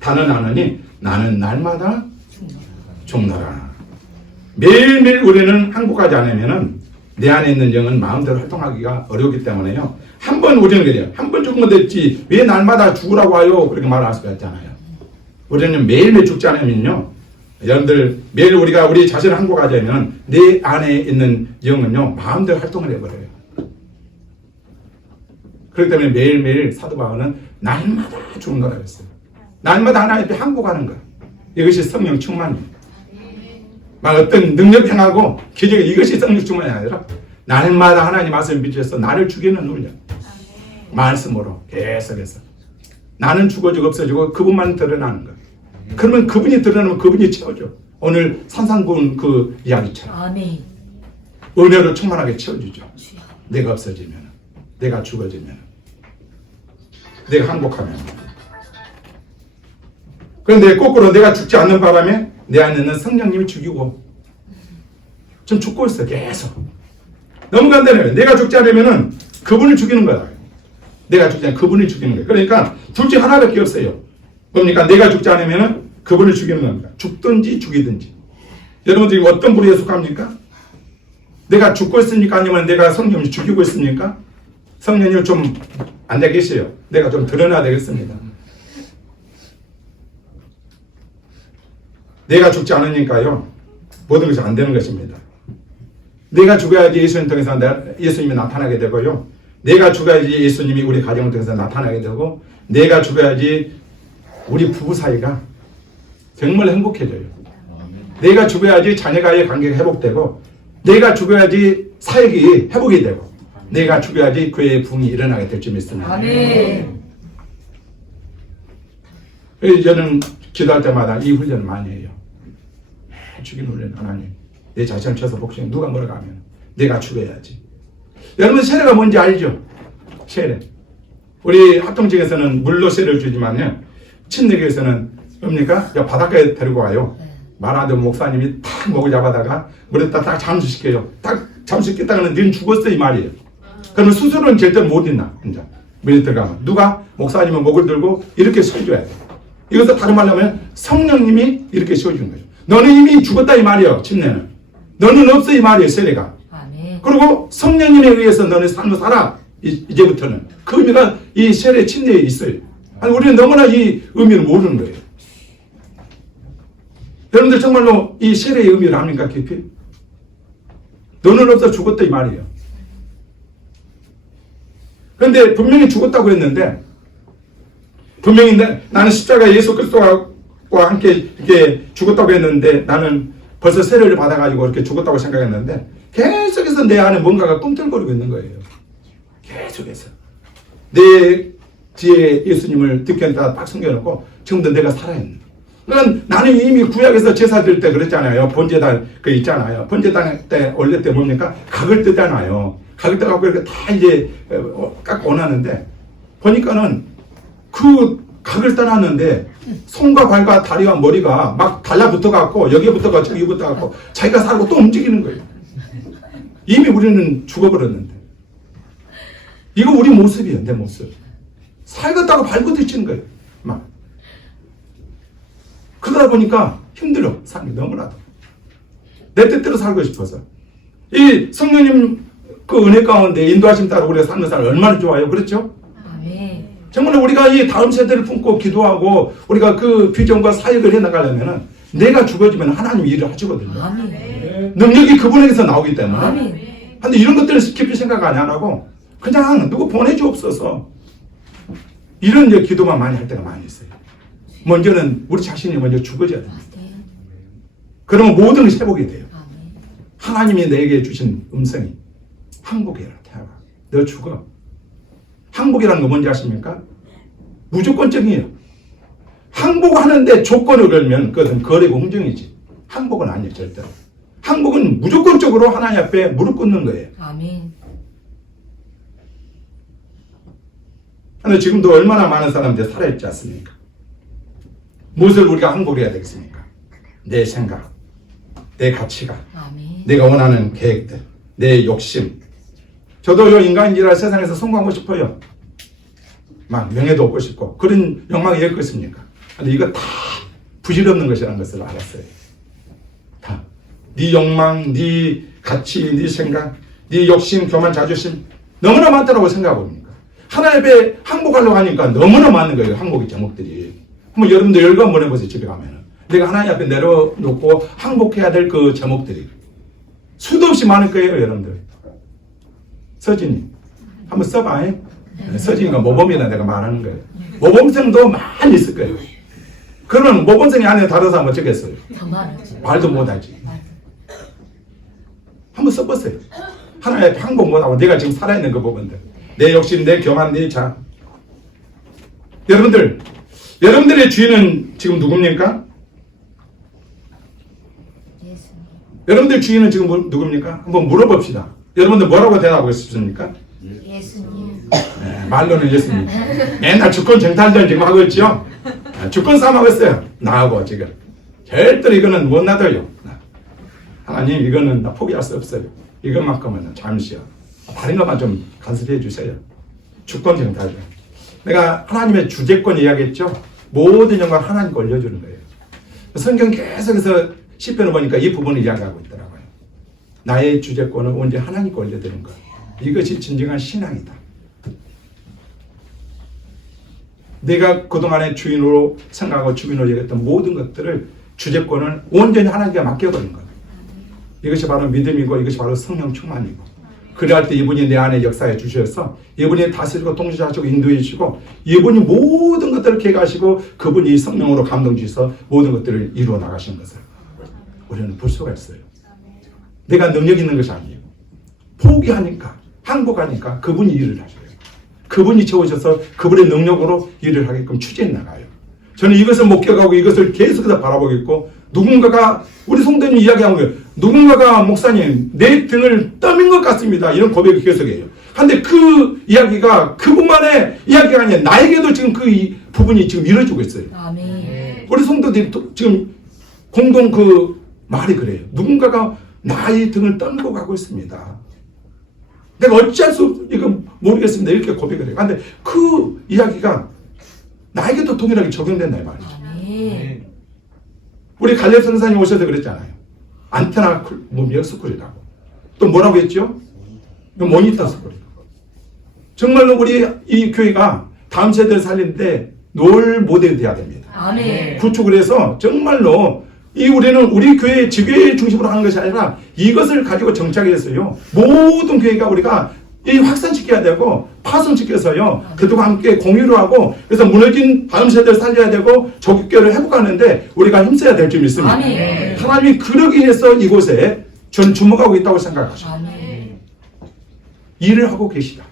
단언하느니 나는 날마다 죽노라. 매일매일 우리는 항복하지 않으면은 내 안에 있는 영은 마음대로 활동하기가 어렵기 때문에요. 한 번 우리는 그래요. 한 번 죽으면 됐지 왜 날마다 죽으라고 하요? 그렇게 말할 수가 있잖아요. 우리는 매일매일 죽지 않으면요. 여러분들 매일 우리가 우리 자신을 항복하자면 내 안에 있는 영은요 마음대로 활동을 해버려요. 그렇기 때문에 매일매일 사도 바울은 날마다 죽는 거라고 했어요. 날마다 하나님 앞에 항복하는 거. 이것이 성령 충만이에요. 막 어떤 능력 행하고 기적이 이것이 성령 충만이 아니라 날마다 하나님 말씀을 믿으셔서 나를 죽이는 훈련. 말씀으로 계속해서 나는 죽어지고 없어지고 그분만 드러나는 거. 그러면 그분이 드러나면 그분이 채워줘. 오늘 산상군 그 이야기처럼 아멘. 은혜로 충만하게 채워주죠. 내가 없어지면, 내가 죽어지면, 내가 항복하면. 그런데 거꾸로 내가 죽지 않는 바람에 내 안에 있는 성령님이 죽이고 좀 죽고 있어 계속. 너무 간단해요. 내가 죽지 않으면은 그분을 죽이는 거야. 내가 죽지 않으면 그분을 죽이는 거예요. 그러니까 둘 중 하나밖에 없어요. 뭡니까? 내가 죽지 않으면은 그분을 죽이는 겁니다. 죽든지 죽이든지. 여러분들이 어떤 부류에 속합니까? 내가 죽고 있습니까? 아니면 내가 성령을 죽이고 있습니까? 성령님 좀 앉아 계세요. 내가 좀 드러나야 되겠습니다. 내가 죽지 않으니까요. 모든 것이 안 되는 것입니다. 내가 죽어야지 예수님 통해서 예수님이 나타나게 되고요. 내가 죽어야지 예수님이 우리 가정을 통해서 나타나게 되고 내가 죽어야지 우리 부부 사이가 정말 행복해져요. 내가 죽어야지 자녀가의 관계가 회복되고 내가 죽어야지 사역이 회복이 되고 내가 죽어야지 교회의 부흥이 일어나게 될 줄 믿습니다. 아멘. 저는 기도할 때마다 이 훈련을 많이 해요. 죽이는 훈련. 하나님 내 자신을 쳐서 복싱 누가 뭐라고 하면 내가 죽어야지. 여러분 세례가 뭔지 알죠? 세례. 우리 합동직에서는 물로 세례를 주지만요. 침례교에서는 뭡니까? 바닷가에 데리고 와요. 말하던 목사님이 탁 목을 잡아다가 물에다 딱 잠수시켜요. 딱 잠수시켰다가는 넌 죽었어 이 말이에요. 그러면 스스로는 절대 못 있나. 이제 물에 들어가면 누가 목사님은 목을 들고 이렇게 씌워줘야 돼. 이것도 다른 말로 하면 성령님이 이렇게 씌워주는 거죠. 너는 이미 죽었다 이 말이에요. 침례는. 너는 없어 이 말이에요. 세례가. 아멘. 그리고 성령님에 의해서 너는 삶을 살아. 이제부터는. 그 의미가 이 세례 침례에 있어요. 아니 우리는 너무나 이 의미를 모르는 거예요. 여러분들 정말로 이 세례의 의미를 압니까? 깊이? 너는 없어 죽었다 이 말이에요. 그런데 분명히 죽었다고 했는데 분명히 나는 십자가 예수 그리스도와 함께 이렇게 죽었다고 했는데 나는 벌써 세례를 받아가지고 이렇게 죽었다고 생각했는데 계속해서 내 안에 뭔가가 꿈틀거리고 있는 거예요. 계속해서 내 뒤에 예수님을 뒷견에다 딱 숨겨놓고 지금도 내가 살아있는. 그러니까 나는 이미 구약에서 제사 드릴 때 그랬잖아요. 번제단 그 있잖아요. 번제단 때 올릴 때 뭡니까? 각을 뜨잖아요. 각을 떠갖고 이렇게 다 이제 깎고 원하는데 보니까는 그 각을 떠났는데 손과 발과 다리와 머리가 막 달라붙어갖고 여기에 붙어갖고 저기 붙어갖고 자기가 살고 또 움직이는 거예요. 이미 우리는 죽어버렸는데 이거 우리 모습이에요. 내 모습. 살겠다고 발고 뒤치는 거예요. 막. 그러다 보니까 힘들어. 삶이 너무나도. 내 뜻대로 살고 싶어서. 이 성령님 그 은혜 가운데 인도하심 따라 우리가 사는 삶이 얼마나 좋아요. 그렇죠? 아멘. 정말 우리가 이 다음 세대를 품고 기도하고 우리가 그 비전과 사역을 해나가려면 내가 죽어지면 하나님 일을 하시거든요. 아멘. 능력이 그분에게서 나오기 때문에. 아멘. 근데 이런 것들을 깊이 생각 안 하고 그냥 누구 보내주옵소서. 이런 이제 기도만 많이 할 때가 많이 있어요. 먼저는 우리 자신이 먼저 죽어져야 됩니다. 그러면 모든 것이 회복이 돼요. 하나님이 내게 주신 음성이 항복해라. 태아가. 너 죽어. 항복이라는 거 뭔지 아십니까? 무조건적이에요. 항복하는데 조건을 걸면 그것은 거래고 흥정이지. 항복은 아니에요. 절대로. 항복은 무조건적으로 하나님 앞에 무릎 꿇는 거예요. 아멘. 그런데 지금도 얼마나 많은 사람들이 살아있지 않습니까? 무엇을 우리가 항복해야 되겠습니까? 내 생각, 내 가치관, 아멘. 내가 원하는 계획들, 내 욕심. 저도 요 인간이라 세상에서 성공하고 싶어요. 막 명예도 얻고 싶고 그런 욕망이 있겠습니까? 근데 이거 다 부질없는 것이라는 것을 알았어요. 다. 네 욕망, 네 가치, 네 생각, 네 욕심, 교만, 자존심 너무나 많다고 생각해봅니까? 하나님 앞에 항복하려고 하니까 너무나 많은 거예요. 항복의 제목들이. 한번 여러분들 열거 한번 해보세요. 집에 가면은. 내가 하나님 앞에 내려놓고 항복해야 될 그 제목들이 수도 없이 많을 거예요. 여러분들. 서진이 한번 써봐. 서진이가 모범이라 내가 말하는 거예요. 모범생도 많이 있을 거예요. 그러면 모범생이 안에 다른 사람 어쩌겠어요? 더 많았죠. 말도 못하지. 한번 써보세요. 하나님 항복 못하고 내가 지금 살아있는 거 보면 내 욕심, 내 교만, 내 자. 여러분들의 주인은 지금 누굽니까? 예수님. 여러분들 주인은 지금 누굽니까? 한번 물어봅시다. 여러분들 뭐라고 대답하고 싶습니까? 예수님. 네, 말로는 예수님. 맨날 주권 쟁탈전 지금 하고 있죠? 주권 싸움 하고 있어요. 나하고 지금. 절대로 이거는 못 놔둬요. 하나님 이거는 나 포기할 수 없어요. 이것만큼은 잠시요. 다른 것만 좀 간섭해 주세요. 주권 쟁탈전. 내가 하나님의 주제권 이야기했죠? 모든 영광 하나님께 올려주는 거예요. 성경 계속해서 시편을 보니까 이 부분을 이야기하고 있더라고요. 나의 주제권을 언제 하나님께 올려드리는 것. 이것이 진정한 신앙이다. 내가 그동안의 주인으로 생각하고 주인으로 여겼던 모든 것들을 주제권을 온전히 하나님께 맡겨버린 것. 이것이 바로 믿음이고 이것이 바로 성령 충만이고 그럴 때 이분이 내 안에 역사해 주셔서 이분이 다스리고 통치하시고 인도해 주시고 이분이 모든 것들을 계획하시고 그분이 성령으로 감동 주셔서 모든 것들을 이루어 나가신 것을 우리는 볼 수가 있어요. 내가 능력 있는 것이 아니에요. 포기하니까 항복하니까 그분이 일을 하셔요. 그분이 채우셔서 그분의 능력으로 일을 하게끔 추진해 나가요. 저는 이것을 목격하고 이것을 계속해서 바라보고 있고 누군가가 우리 성도님 이야기한 거예요. 누군가가 목사님 내 등을 떠민 것 같습니다. 이런 고백을 계속해요. 그런데 그 이야기가 그분만의 이야기가 아니라 나에게도 지금 그 부분이 지금 이루어지고 있어요. 아멘. 우리 성도들이 지금 공동 그 말이 그래요. 누군가가 나의 등을 떠밀고 가고 있습니다. 내가 어찌할 수 이거 모르겠습니다. 이렇게 고백을 해요. 그런데 그 이야기가 나에게도 동일하게 적용된다 이 말이죠. 아멘. 우리 갈렙 선사님 오셔서 그랬잖아요. 안테나 스쿨이라고. 또 뭐라고 했죠? 모니터 스쿨. 정말로 우리 이 교회가 다음 세대를 살리는데 롤 모델이 돼야 됩니다. 아멘. 구축을 해서 정말로 우리는 우리 교회 지교회 중심으로 하는 것이 아니라 이것을 가지고 정착해서요. 모든 교회가 우리가 이 확산시켜야 되고 파손시켜서요. 그들과 함께 공유를 하고 그래서 무너진 다음 세대를 살려야 되고 조국교회를 회복하는데 우리가 힘써야 될 줄 믿습니다. 아멘. 하나님이 그러기 위해서 이곳에 전 주목하고 있다고 생각하죠. 아멘. 일을 하고 계시다.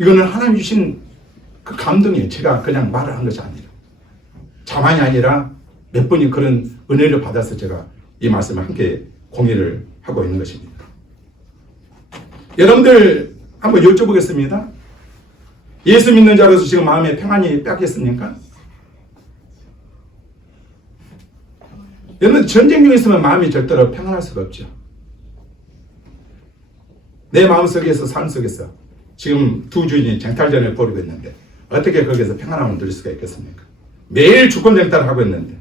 이거는 하나님 주신 그 감동이에요. 제가 그냥 말을 한 것이 아니라 자만이 아니라 몇 번이 그런 은혜를 받아서 제가 이 말씀을 함께 공유를 하고 있는 것입니다. 여러분들 한번 여쭤보겠습니다. 예수 믿는 자로서 지금 마음에 평안이 뺏겼습니까? 여러분 전쟁 중에 있으면 마음이 절대로 평안할 수가 없죠. 내 마음속에서 삶 속에서 지금 두 주인이 쟁탈전을 벌이고 있는데 어떻게 거기에서 평안함을 누릴 수가 있겠습니까? 매일 주권 쟁탈을 하고 있는데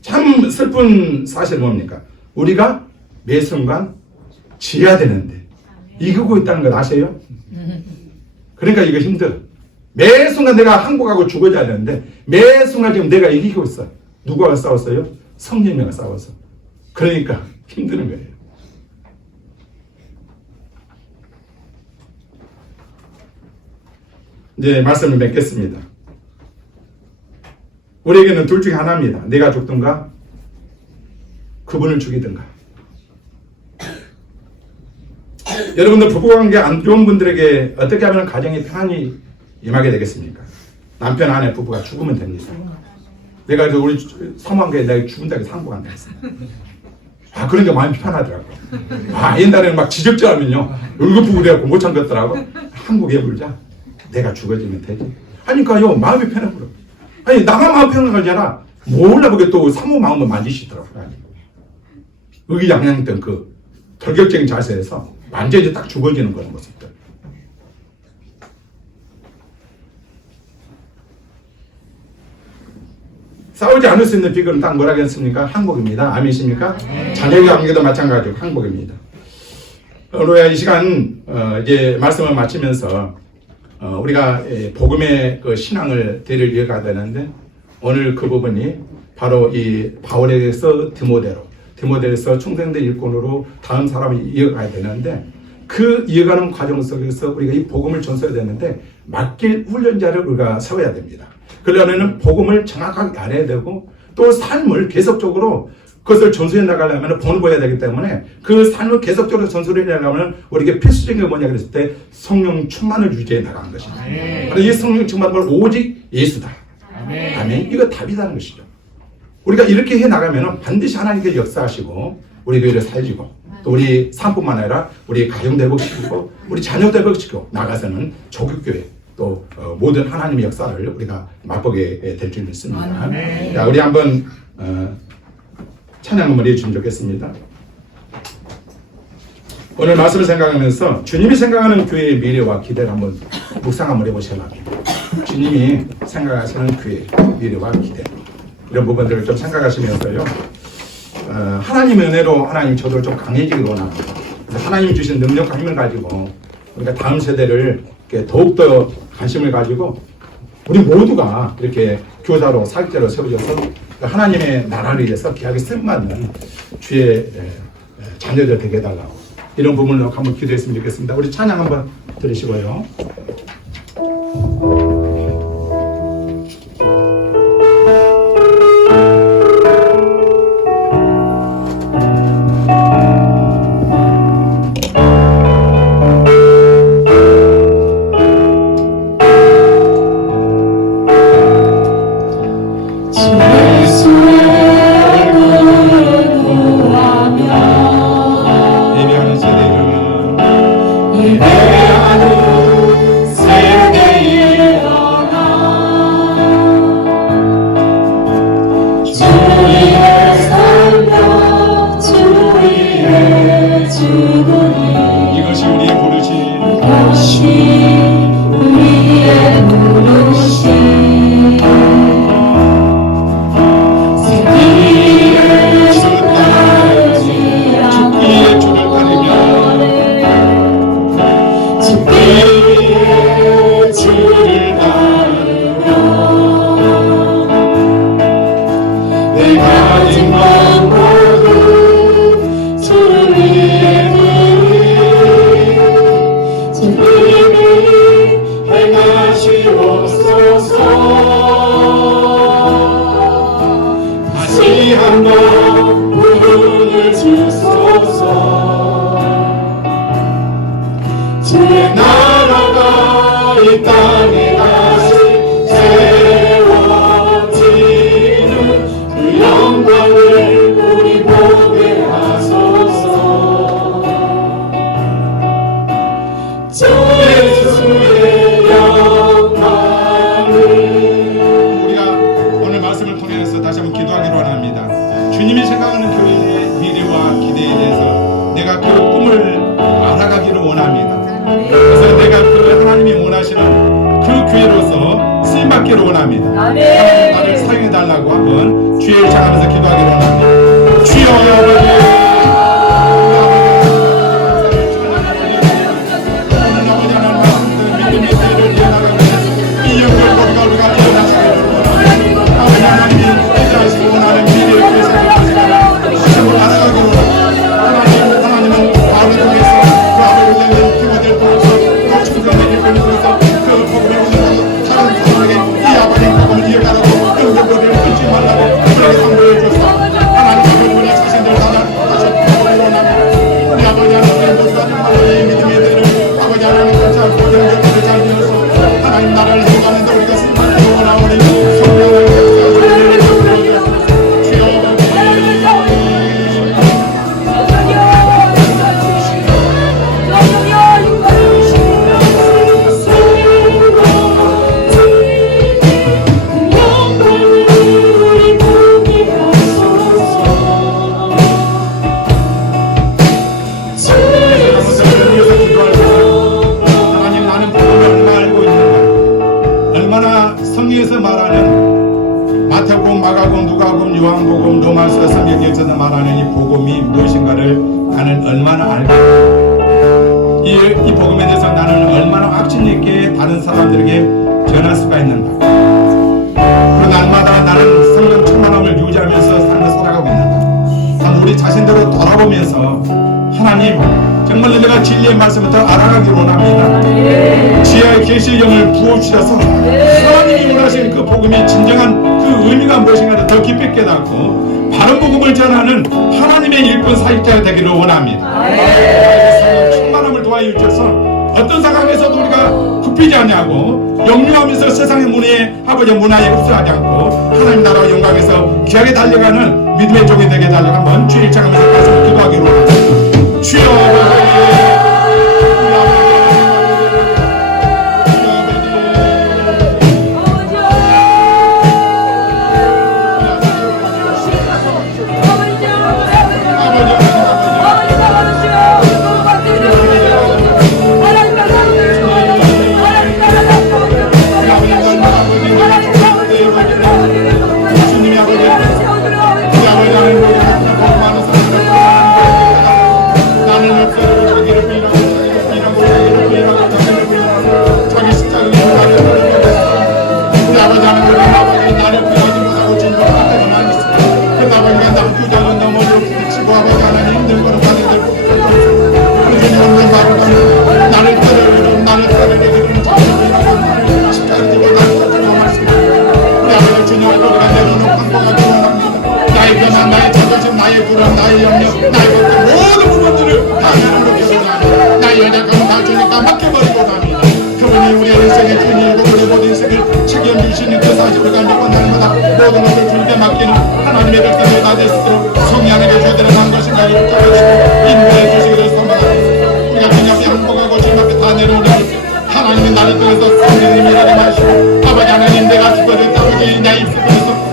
참 슬픈 사실은 뭡니까? 우리가 매 순간 지어야 되는데 이기고 있다는 걸 아세요? 그러니까 이거 힘들어. 매 순간 내가 항복하고 죽어야 되는데 매 순간 지금 내가 이기고 있어. 누구와 싸웠어요? 성령과 싸워서. 그러니까 힘드는 거예요. 이제 말씀을 맺겠습니다. 우리에게는 둘 중에 하나입니다. 내가 죽든가 그분을 죽이든가. 여러분들 부부관계 안 좋은 분들에게 어떻게 하면 가정이 평안히 임하게 되겠습니까? 남편 아내 부부가 죽으면 됩니다. 내가 우리 서방교회 내가 죽은다고 상고한다 했습니다. 그런 게 마음이 편하더라고. 옛날에는 막 지적질하면요 울긋불긋해갖고 못 참겠더라고. 한국에 물자 내가 죽어지면 되지. 하니까요 마음이 편해버려. 나만 마음 편한 거잖아. 몰라 보게 또 사모 마음을 만지시더라고요. 의기양양했던 그 돌격적인 자세에서 완전히 딱 죽어지는 그런 모습들. 싸우지 않을 수 있는 비결은 딱 뭐라 했습니까? 항복입니다. 아멘이십니까? 자녀의 관계도 마찬가지고 항복입니다. 오늘 이 시간 이제 말씀을 마치면서 우리가 복음의 그 신앙을 대를 이어가야 되는데 오늘 그 부분이 바로 이 바울에게서 디모데에서 충성된 일꾼으로 다음 사람이 이어가야 되는데 그 이어가는 과정 속에서 우리가 이 복음을 전수해야 되는데 맡길 훈련자를 우리가 세워야 됩니다. 그러려면 복음을 정확하게 알아야 되고 또 삶을 계속적으로 그것을 전수해 나가려면 본보여야 되기 때문에 그 삶을 계속적으로 전수해 나가려면 우리에게 필수적인 게 뭐냐 그랬을 때 성령 충만을 유지해 나가는 것입니다. 이 성령 충만은 오직 예수다. 아멘. 이거 답이라는 것이죠. 우리가 이렇게 해 나가면 반드시 하나님께 역사하시고 우리 교회를 살리고 또 우리 삶뿐만 아니라 우리 가정도 회복시키고 우리 자녀도 회복시키고 나가서는 조국교회 또 모든 하나님의 역사를 우리가 맛보게 될 줄 믿습니다. 자, 우리 한번 찬양 한번 해주시면 좋겠습니다. 오늘 말씀을 생각하면서 주님이 생각하는 교회의 미래와 기대를 한번 묵상 한번 해보셔야 합니다. 주님이 생각하시는 교회의 미래와 기대 이런 부분들을 좀 생각하시면서요. 하나님의 은혜로 하나님 저도 좀 강해지길 원합니다. 하나님이 주신 능력과 힘을 가지고 우리가 다음 세대를 더욱더 관심을 가지고 우리 모두가 이렇게 교사로 사역자로 세워져서 하나님의 나라를 위해서 귀하게 쓰임받는 주의 자녀들 되게 해달라고 이런 부분으로 한번 기도했으면 좋겠습니다. 우리 찬양 한번 들으시고요. 주님이 생각하는 교회의 미래와 기대에 대해서 내가 그 꿈을 알아가기를 원합니다. 그래서 내가 그 하나님이 원하시는 그 교회로서 쓰임받기를 원합니다. 하나님 나를 사용해달라고 한번 주의 일창하면서 기도하기를 원합니다. 주여 아버지 하나님 요한복음 로마서 성경에서 말하는 이 복음이 무엇인가를 나는 얼마나 알고 이 복음에 대해서 나는 얼마나 확신 있게 다른 사람들에게 전할 수가 있는가. 그리고 날마다 나는 성령 충만함을 유지하면서 삶을 살아가고 있는가. 난 우리 자신대로 돌아보면서 하나님 정말로 내가 진리의 말씀을 더 알아가기를 원합니다. 지혜의 계시의 영을 부어주셔서 하나님이 원하시는 그 복음의 진정한 그 의미가 무엇인가를 더 깊이 깨닫고 바른 복음을 전하는 하나님의 일꾼 사역자가 되기를 원합니다. 충만함을 도와여 주셔서 어떤 상황에서도 우리가 굽히지 않냐고 역류하면서 세상의 문화에 아버지의 문화에 흡수하지 않고 하나님 나라와 영광에서 귀하게 달려가는 믿음의 종이 되게 달려가 한번 주일 창하면서 가슴을 기도하기로 원합니다. 주여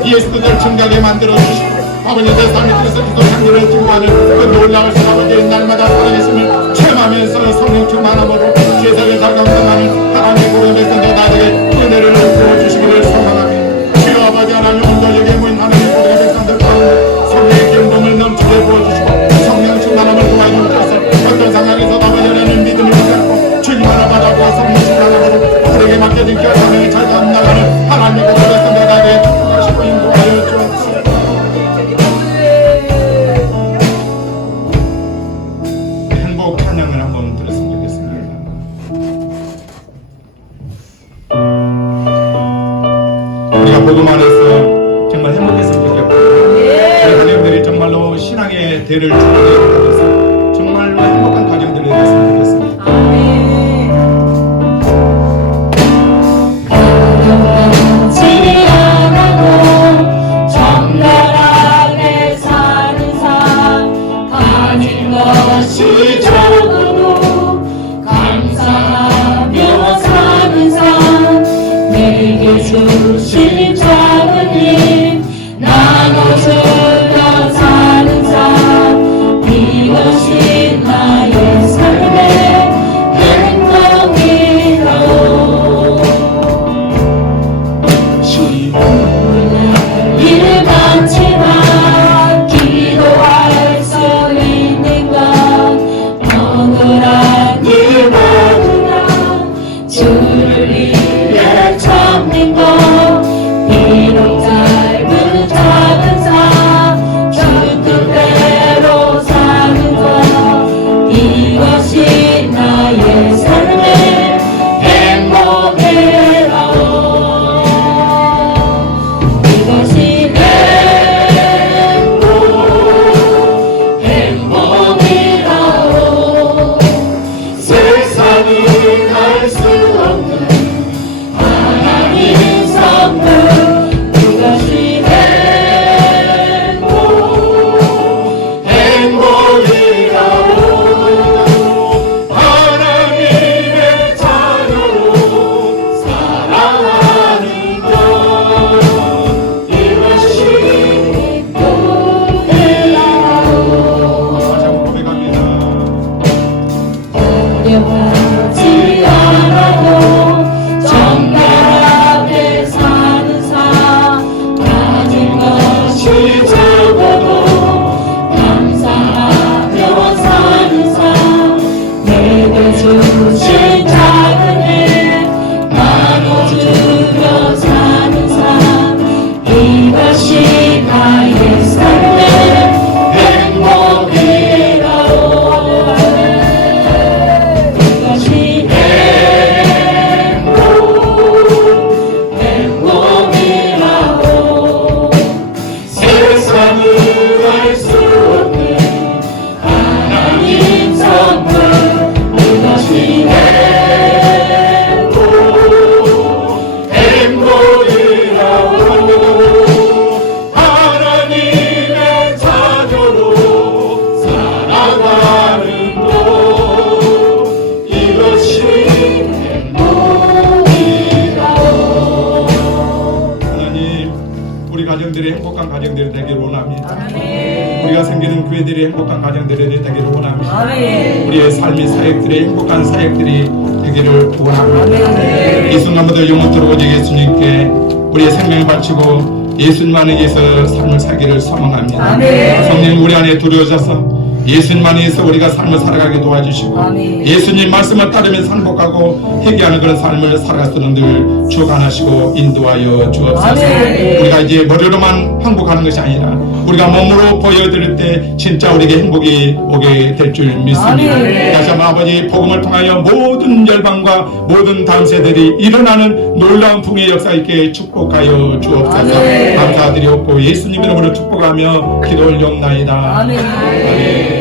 예수들을 증가하게 만들어주시고 아버지 내 삶의 뜻을 기도 향기를 증거하는 그 놀라우신 아버지의 날마다 살아계심을 체험하면서 성령 충만함으로 죄사를 감당하는 하나님의 복음의 백성들 나에게 은혜를 부어주시기를 소망합니다. 주여 아버지 하나님 오늘도 여기에 모인 하나님의 복음의 백성들 가운데 성령의 경험을 넘치게 부어주시고 성령 충만함을 도와주셔서 어떤 상황에서도 아버지 하나님 믿음을 붙잡고 주님 하나 바라보고 성령 충만함으로 우리에게 맡겨진 결단을 잘 감당하는 하나님의 복음의 백성들 나에게 축복하시고 인도하여 주옵소서. 행복 찬양을 한번 들었으면 좋겠습니다. 우리가 복음 안에서 정말 행복했으면 좋겠고 우리 가정들이 정말로 신앙의 대를 주도하면서 정말로 행복한 가정들이 됐으면 좋겠습니다. 주신 작은 힘 나눠주며 사는 삶 알 수 없는 하나님 선물 그것이 행복이라고 하나님의 자녀로 살아가는 것 이것이 행복이라고. 하나님, 우리 가정들이 행복한 가정들이 되기를 원합니다. 우리가 생기는 교회들이 행복한 가정들이 되기를 원합니다. 우리의 삶의 사역들이 행복한 사역들이 되기를 원합니다. 이 순간부터 영원토록 오직 예수님께 우리의 생명을 바치고 예수님만에 의해서 삶을 살기를 소망합니다. 성령 우리 안에 들어오셔서 예수님만에 의해서 우리가 삶을 살아가게 도와주시고 예수님 말씀을 따르면서 행복하고 회개하는 그런 삶을 살아갈 수 있는 늘 주관하시고 인도하여 주옵소서. 우리가 이제 머리로만 행복하는 것이 아니라 우리가 몸으로 보여드릴 때 진짜 우리에게 행복이 오게 될 줄 믿습니다. 다시 한번 아버지 복음을 통하여 모든 열방과 모든 다음 세대들이 일어나는 놀라운 풍의 역사 있게 축복하여 주옵소서. 감사드리옵고 예수님 이름으로 축복하며 기도 올려옵나이다. 아멘.